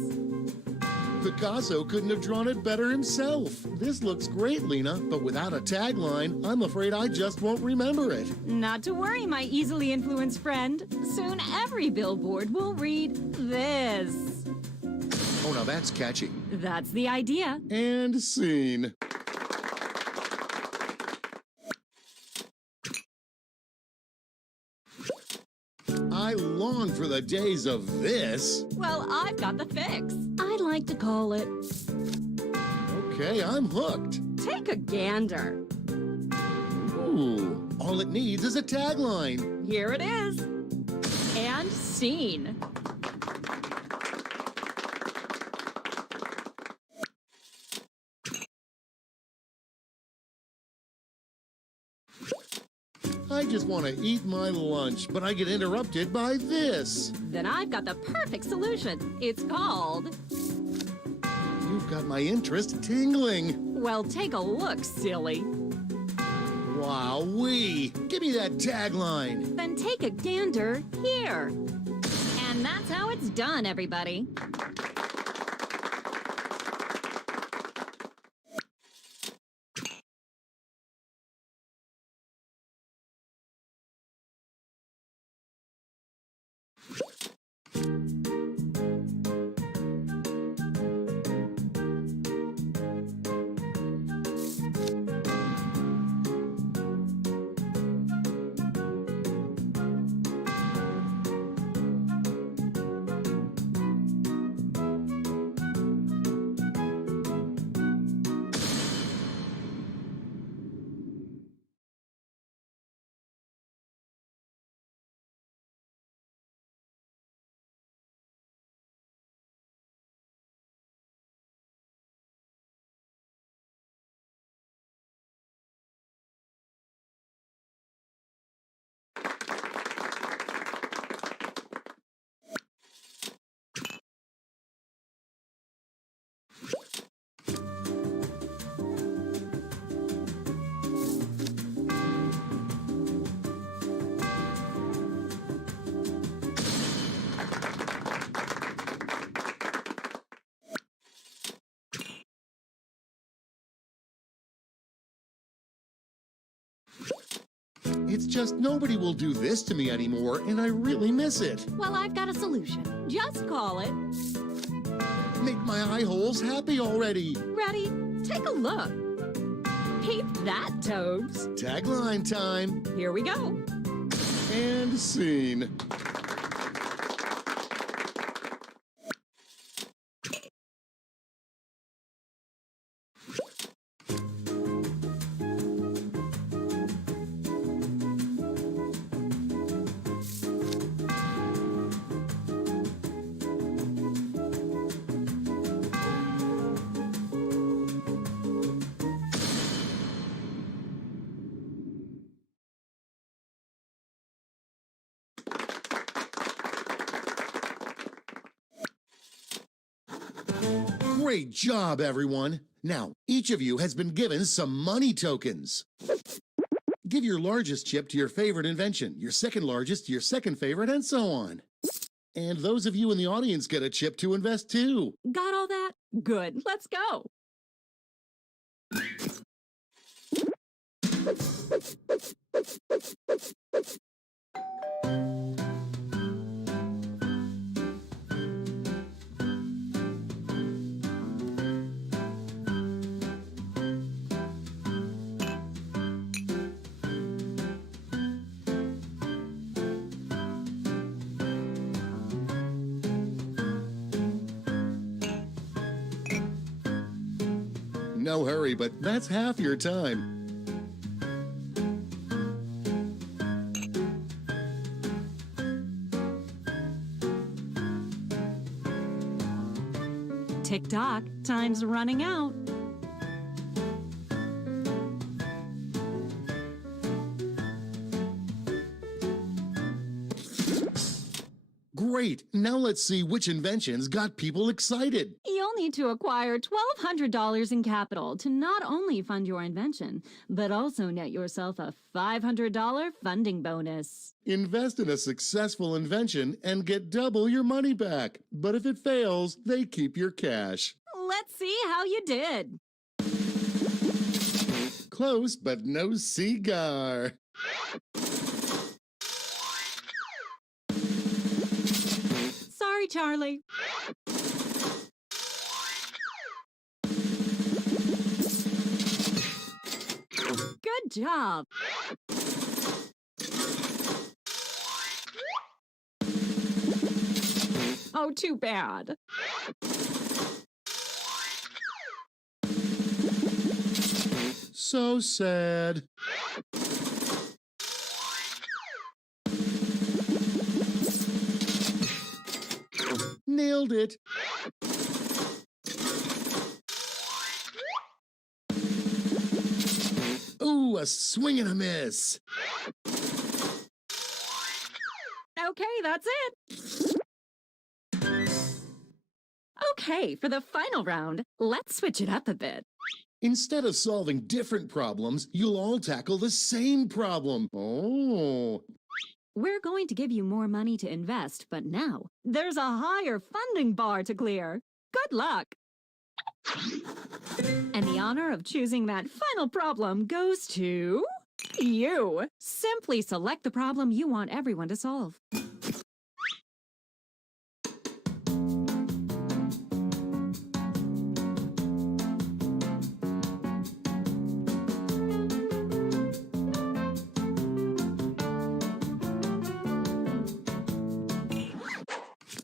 Picasso couldn't have drawn it better himself. This looks great, Lena, but without a tagline, I'm afraid I just won't remember it. Not to worry, my easily influenced friend. Soon every billboard will read this. Oh, now that's catchy. That's the idea. And scene. I long for the days of this. Well, I've got the fix. I like to call it... Okay, I'm hooked. Take a gander. Ooh, all it needs is a tagline. Here it is. And scene. I just want to eat my lunch, but I get interrupted by this. Then I've got the perfect solution. It's called... You've got my interest tingling. Well, take a look, silly. Wowee! Give me that tagline. Then take a gander here. And that's how it's done, everybody. It's just nobody will do this to me anymore, and I really miss it. Well, I've got a solution. Just call it. Make my eye holes happy already. Ready? Take a look. Peep that, Toads. Tagline time. Here we go. And scene. Great job, everyone. Now, each of you has been given some money tokens. Give your largest chip to your favorite invention, your second largest to your second favorite, and so on. And those of you in the audience get a chip to invest too. Got all that? Good. Let's go. No hurry, but that's half your time. Tick-tock, time's running out. Great! Now let's see which inventions got people excited. You'll need to acquire $1,200 in capital to not only fund your invention, but also net yourself a $500 funding bonus. Invest in a successful invention and get double your money back. But if it fails, they keep your cash. Let's see how you did. Close, but no cigar. Sorry, Charlie. Good job. Oh, too bad. So sad. Nailed it. Ooh, a swing and a miss. Okay, that's it. Okay, for the final round, let's switch it up a bit. Instead of solving different problems, you'll all tackle the same problem. Oh. We're going to give you more money to invest, but now there's a higher funding bar to clear. Good luck! And the honor of choosing that final problem goes to you. Simply select the problem you want everyone to solve.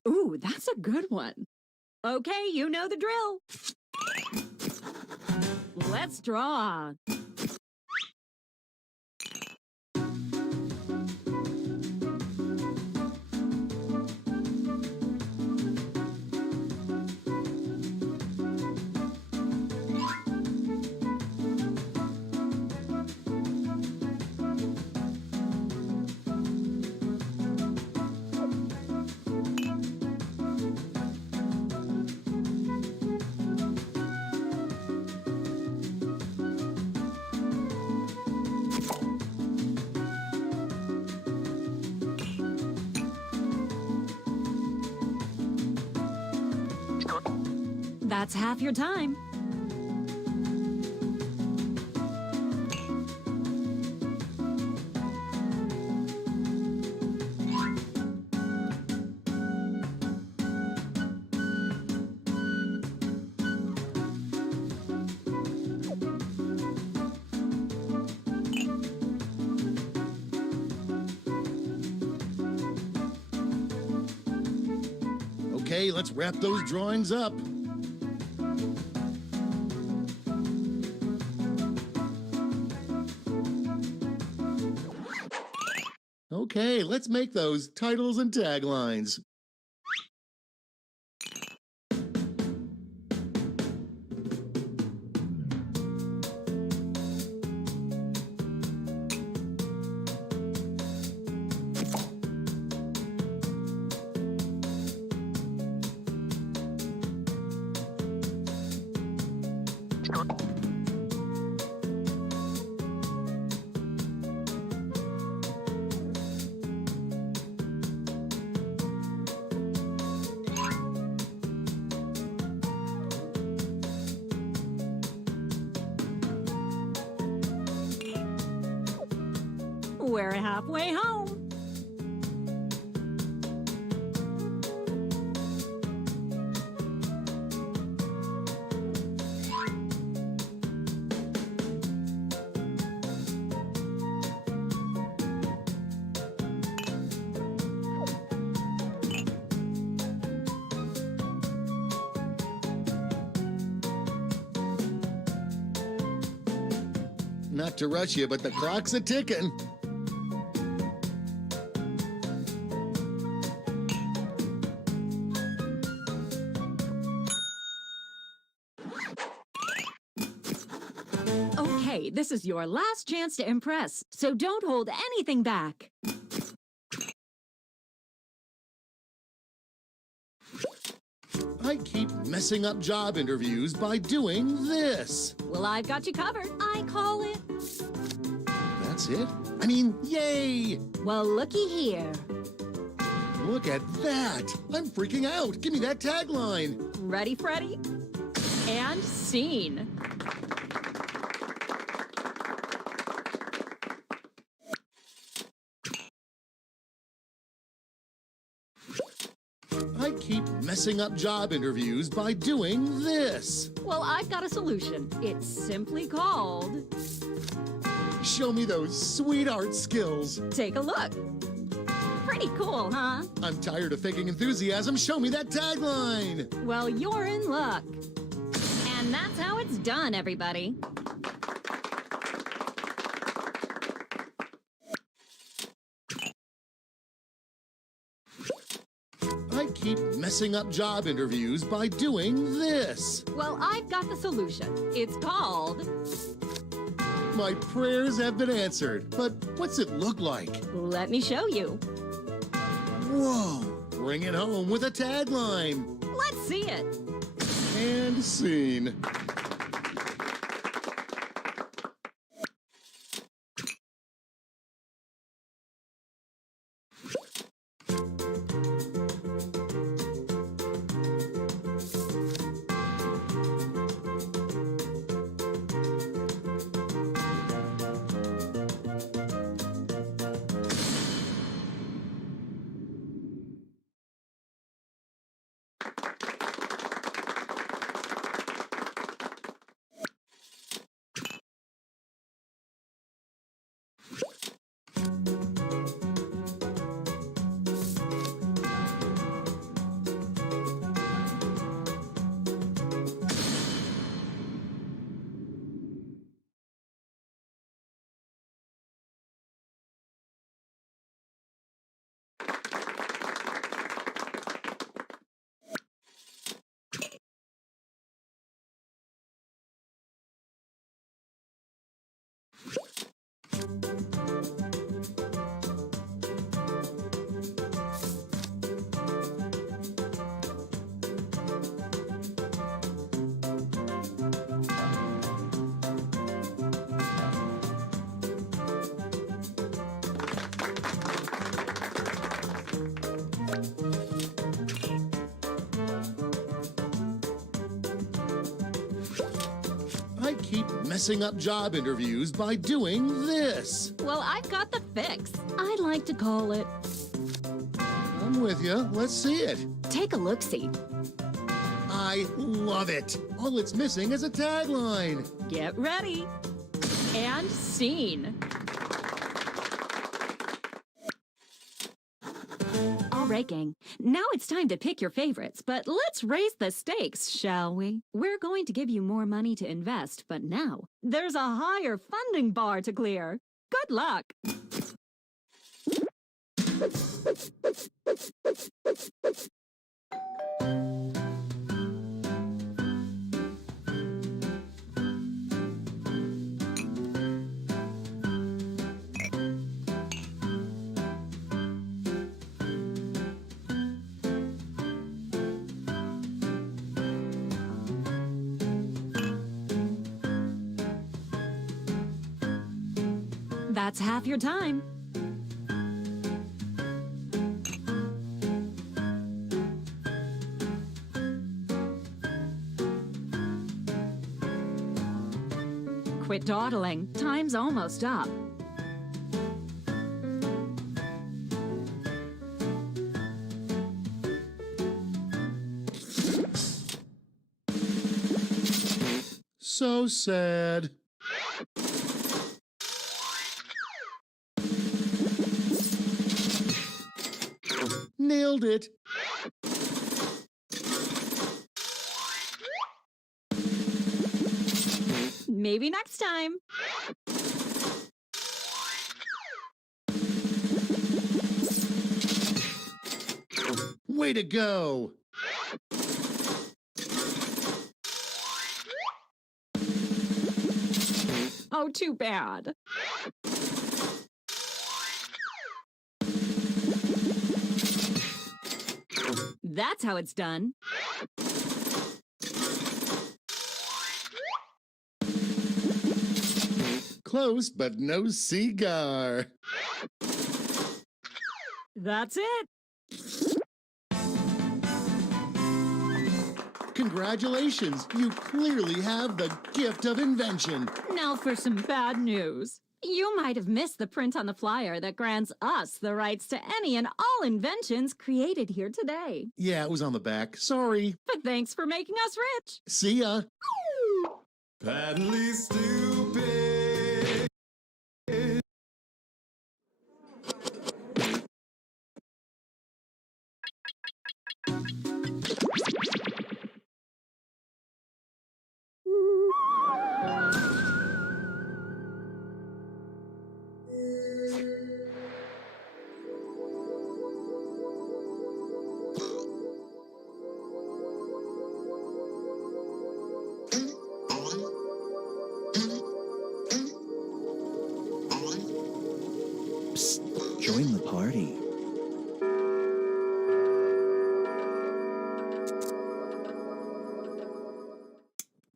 Ooh, that's a good one. Okay, you know the drill. Let's draw. That's half your time. Okay, let's wrap those drawings up. Okay, let's make those titles and taglines. We're halfway home. Not to rush you, but the clock's a-ticking. Okay, this is your last chance to impress, so don't hold anything back. I keep messing up job interviews by doing this. Well, I've got you covered. I call it. That's it? I mean, yay! Well, looky here. Look at that! I'm freaking out! Give me that tagline! Ready, Freddy? And scene. I keep messing up job interviews by doing this. Well, I've got a solution. It's simply called... Show me those sweet art skills. Take a look. Pretty cool, huh? I'm tired of faking enthusiasm. Show me that tagline. Well, you're in luck. And that's how it's done, everybody. I keep messing up job interviews by doing this. Well, I've got the solution. It's called... My prayers have been answered, but what's it look like? Let me show you. Whoa! Bring it home with a tagline. Let's see it. And scene. I keep messing up job interviews by doing this. Well, I've got the fix. I like to call it... I'm with you. Let's see it. Take a look-see. I love it. All it's missing is a tagline. Get ready. And scene. Breaking. Now it's time to pick your favorites, but let's raise the stakes, shall we? We're going to give you more money to invest, but now there's a higher funding bar to clear. Good luck! That's half your time. Quit dawdling. Time's almost up. So sad. Nailed it. Maybe next time. Way to go. Oh, too bad. That's how it's done. Close, but no cigar. That's it. Congratulations, you clearly have the gift of invention. Now for some bad news. You might have missed the print on the flyer that grants us the rights to any and all inventions created here today. Yeah, it was on the back. Sorry. But thanks for making us rich. See ya. Patently stupid. Psst, join the party.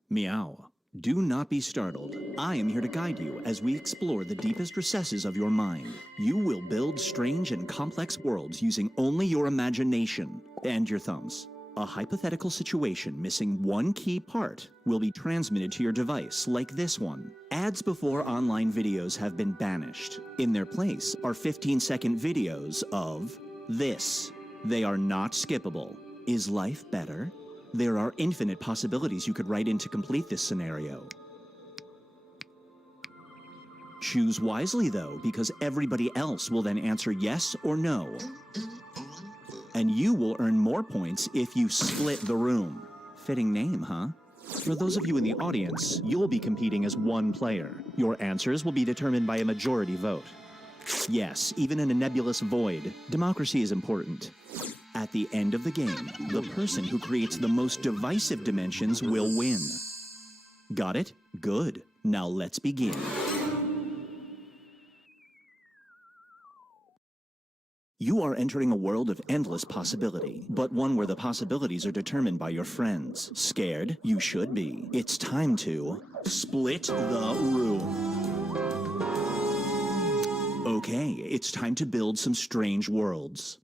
Meow. Do not be startled. I am here to guide you as we explore the deepest recesses of your mind. You will build strange and complex worlds using only your imagination and your thumbs. A hypothetical situation missing one key part will be transmitted to your device, like this one. Ads before online videos have been banished. In their place are 15-second videos of this. They are not skippable. Is life better? There are infinite possibilities you could write in to complete this scenario. Choose wisely, though, because everybody else will then answer yes or no. And you will earn more points if you split the room. Fitting name, huh? For those of you in the audience, you'll be competing as one player. Your answers will be determined by a majority vote. Yes, even in a nebulous void, democracy is important. At the end of the game, the person who creates the most divisive dimensions will win. Got it? Good. Now let's begin. You are entering a world of endless possibility, but one where the possibilities are determined by your friends. Scared? You should be. It's time to split the room. Okay, it's time to build some strange worlds.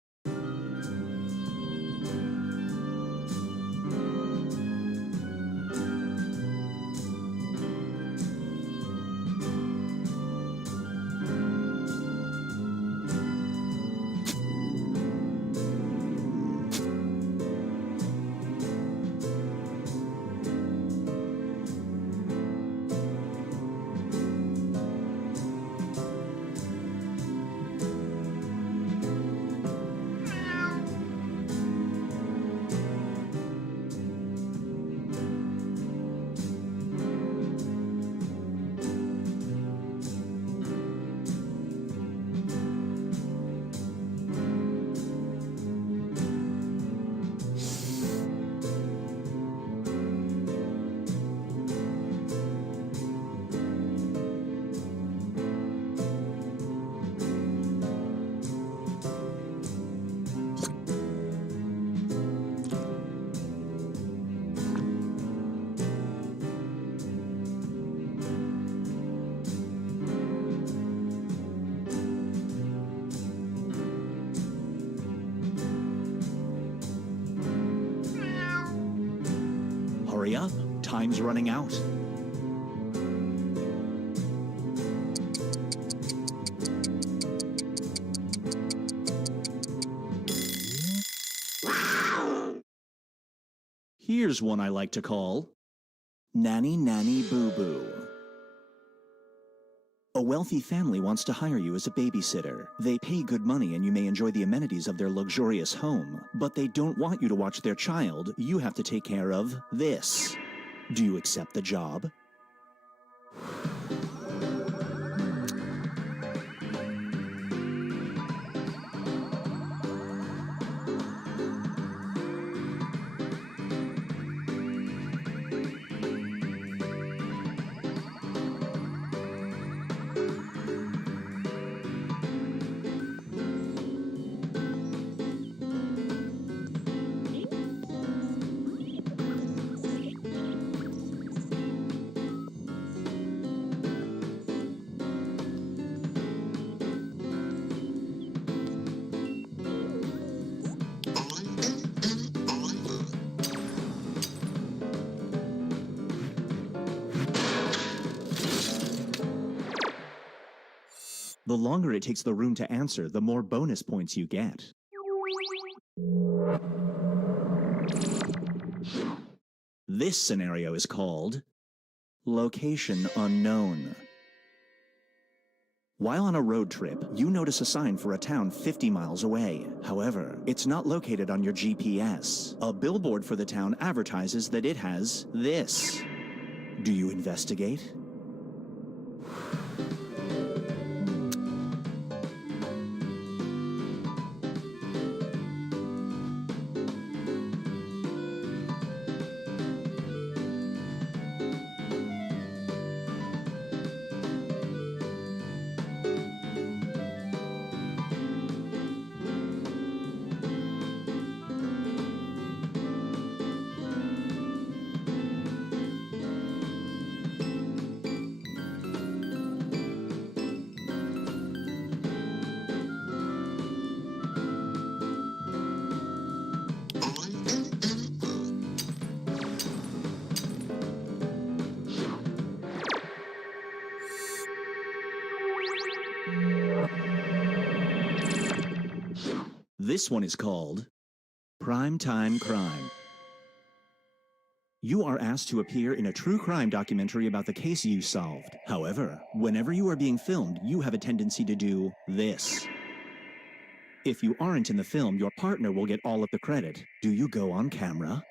Time's running out. Here's one I like to call Nanny Nanny Boo Boo. A wealthy family wants to hire you as a babysitter. They pay good money and you may enjoy the amenities of their luxurious home, but they don't want you to watch their child. You have to take care of this. Do you accept the job? The longer it takes the room to answer, the more bonus points you get. This scenario is called Location Unknown. While on a road trip, you notice a sign for a town 50 miles away. However, it's not located on your GPS. A billboard for the town advertises that it has this. Do you investigate? This one is called Primetime Crime. You are asked to appear in a true crime documentary about the case you solved. However, whenever you are being filmed, you have a tendency to do this. If you aren't in the film, your partner will get all of the credit. Do you go on camera?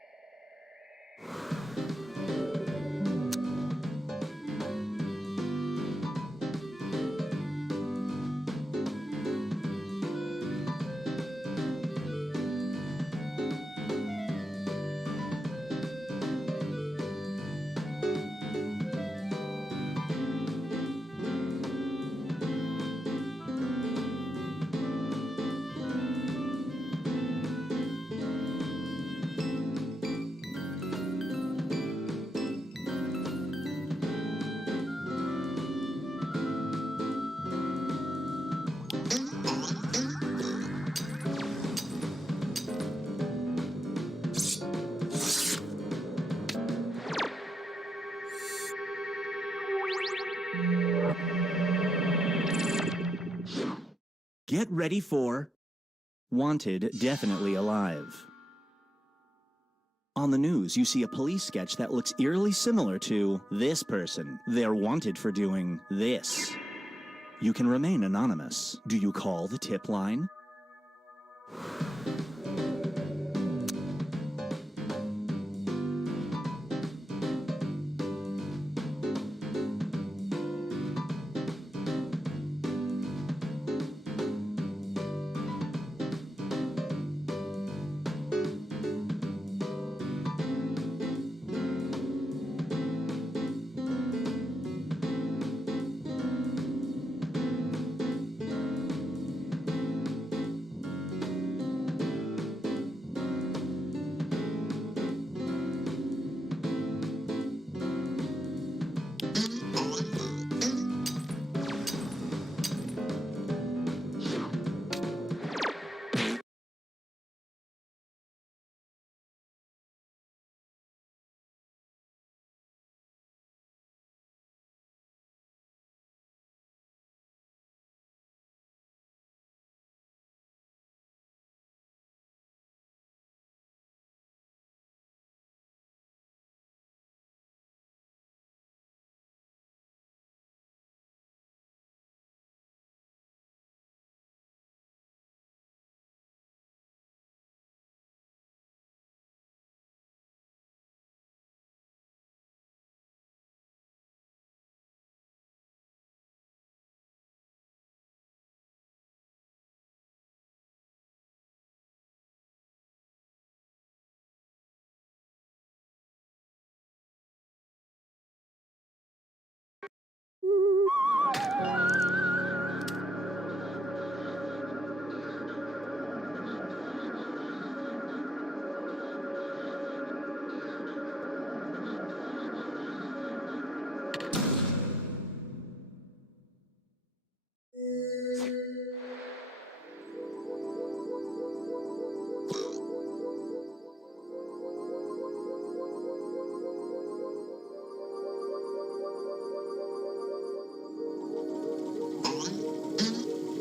Get ready for Wanted Definitely Alive. On the news, you see a police sketch that looks eerily similar to this person. They're wanted for doing this. You can remain anonymous. Do you call the tip line?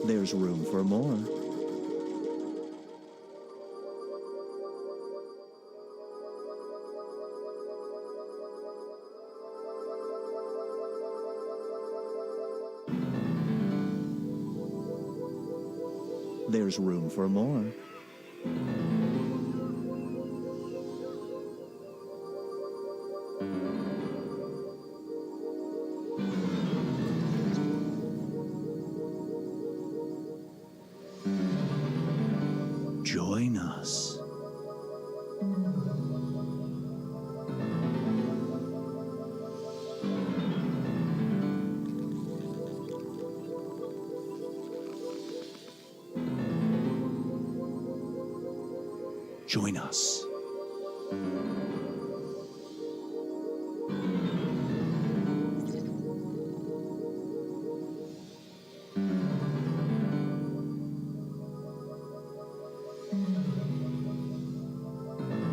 There's room for more. There's room for more. Join us. Join us.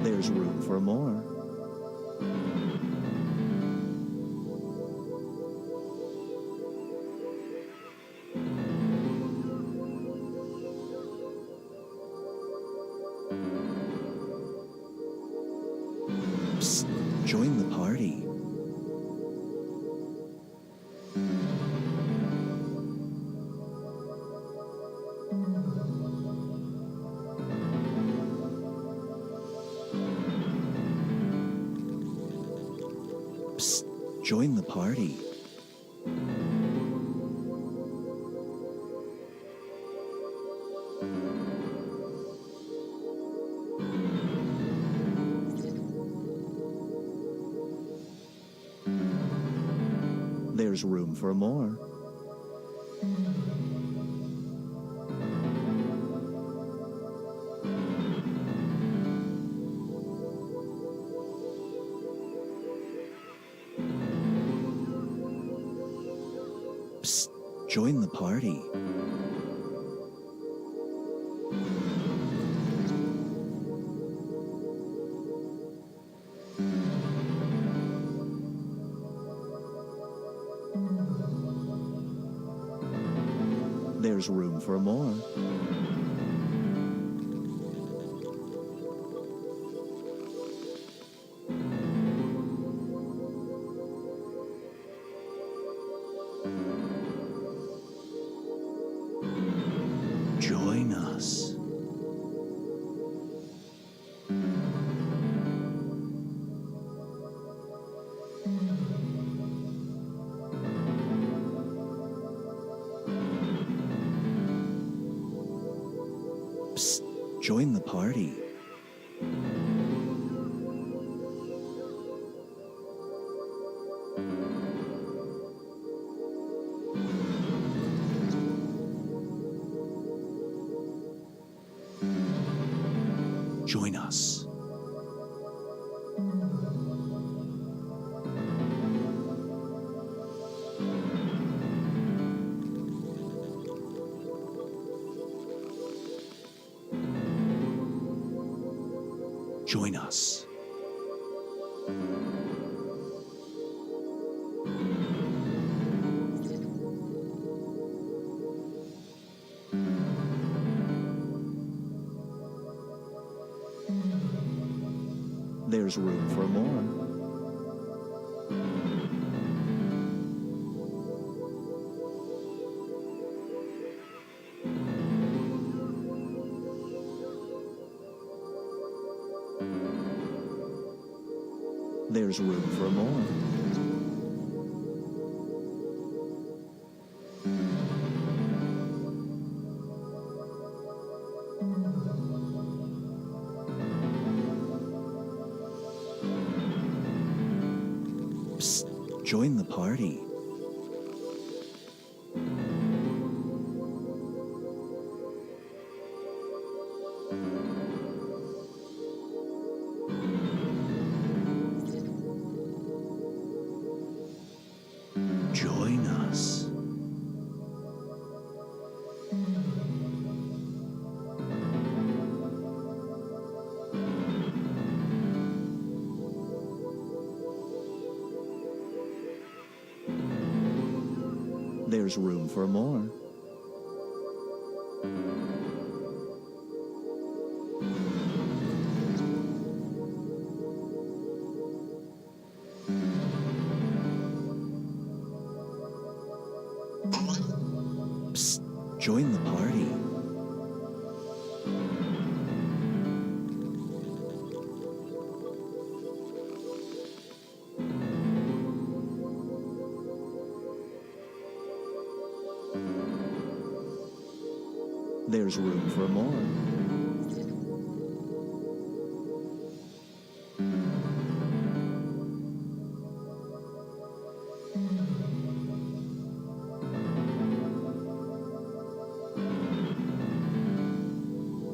There's room for more. Psst, join the party. Psst, join the party. There's room for more. Psst, join the party. There's room for more. Join us. Psst, join the party. Join us. Join us. There's room for more. There's room for more. Psst, join the party. Join us. There's room for more. There's room for more.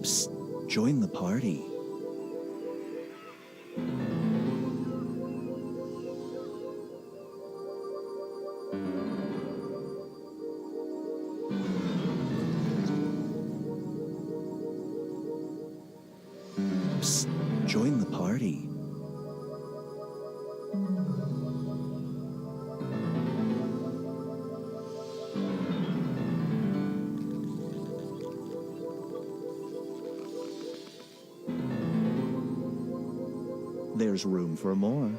Psst, join the party. Psst, join the party. There's room for more.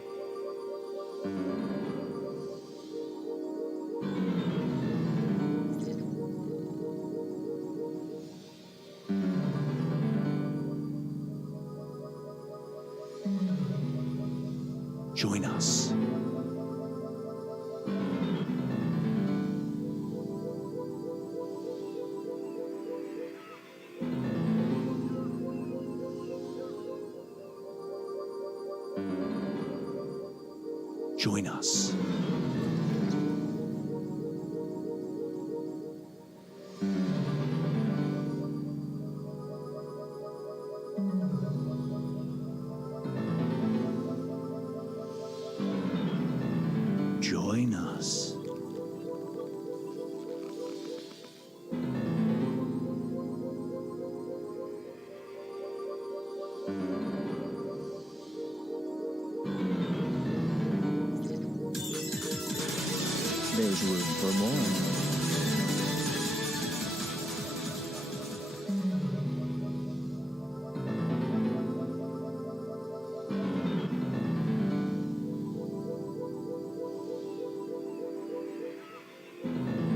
Join us. Join us. Join us. There's room for more.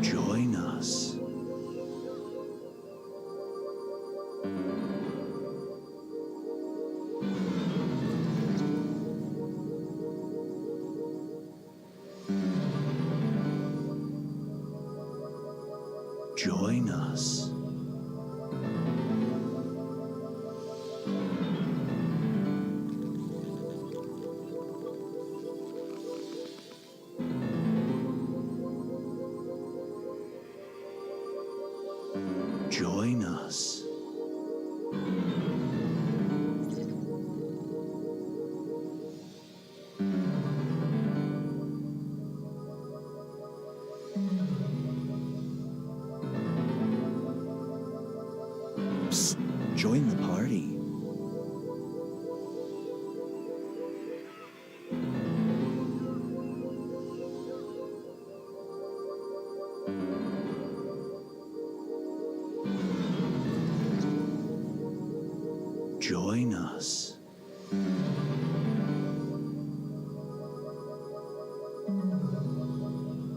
Join us. Join us. Join us. Psst, join the party. Join us.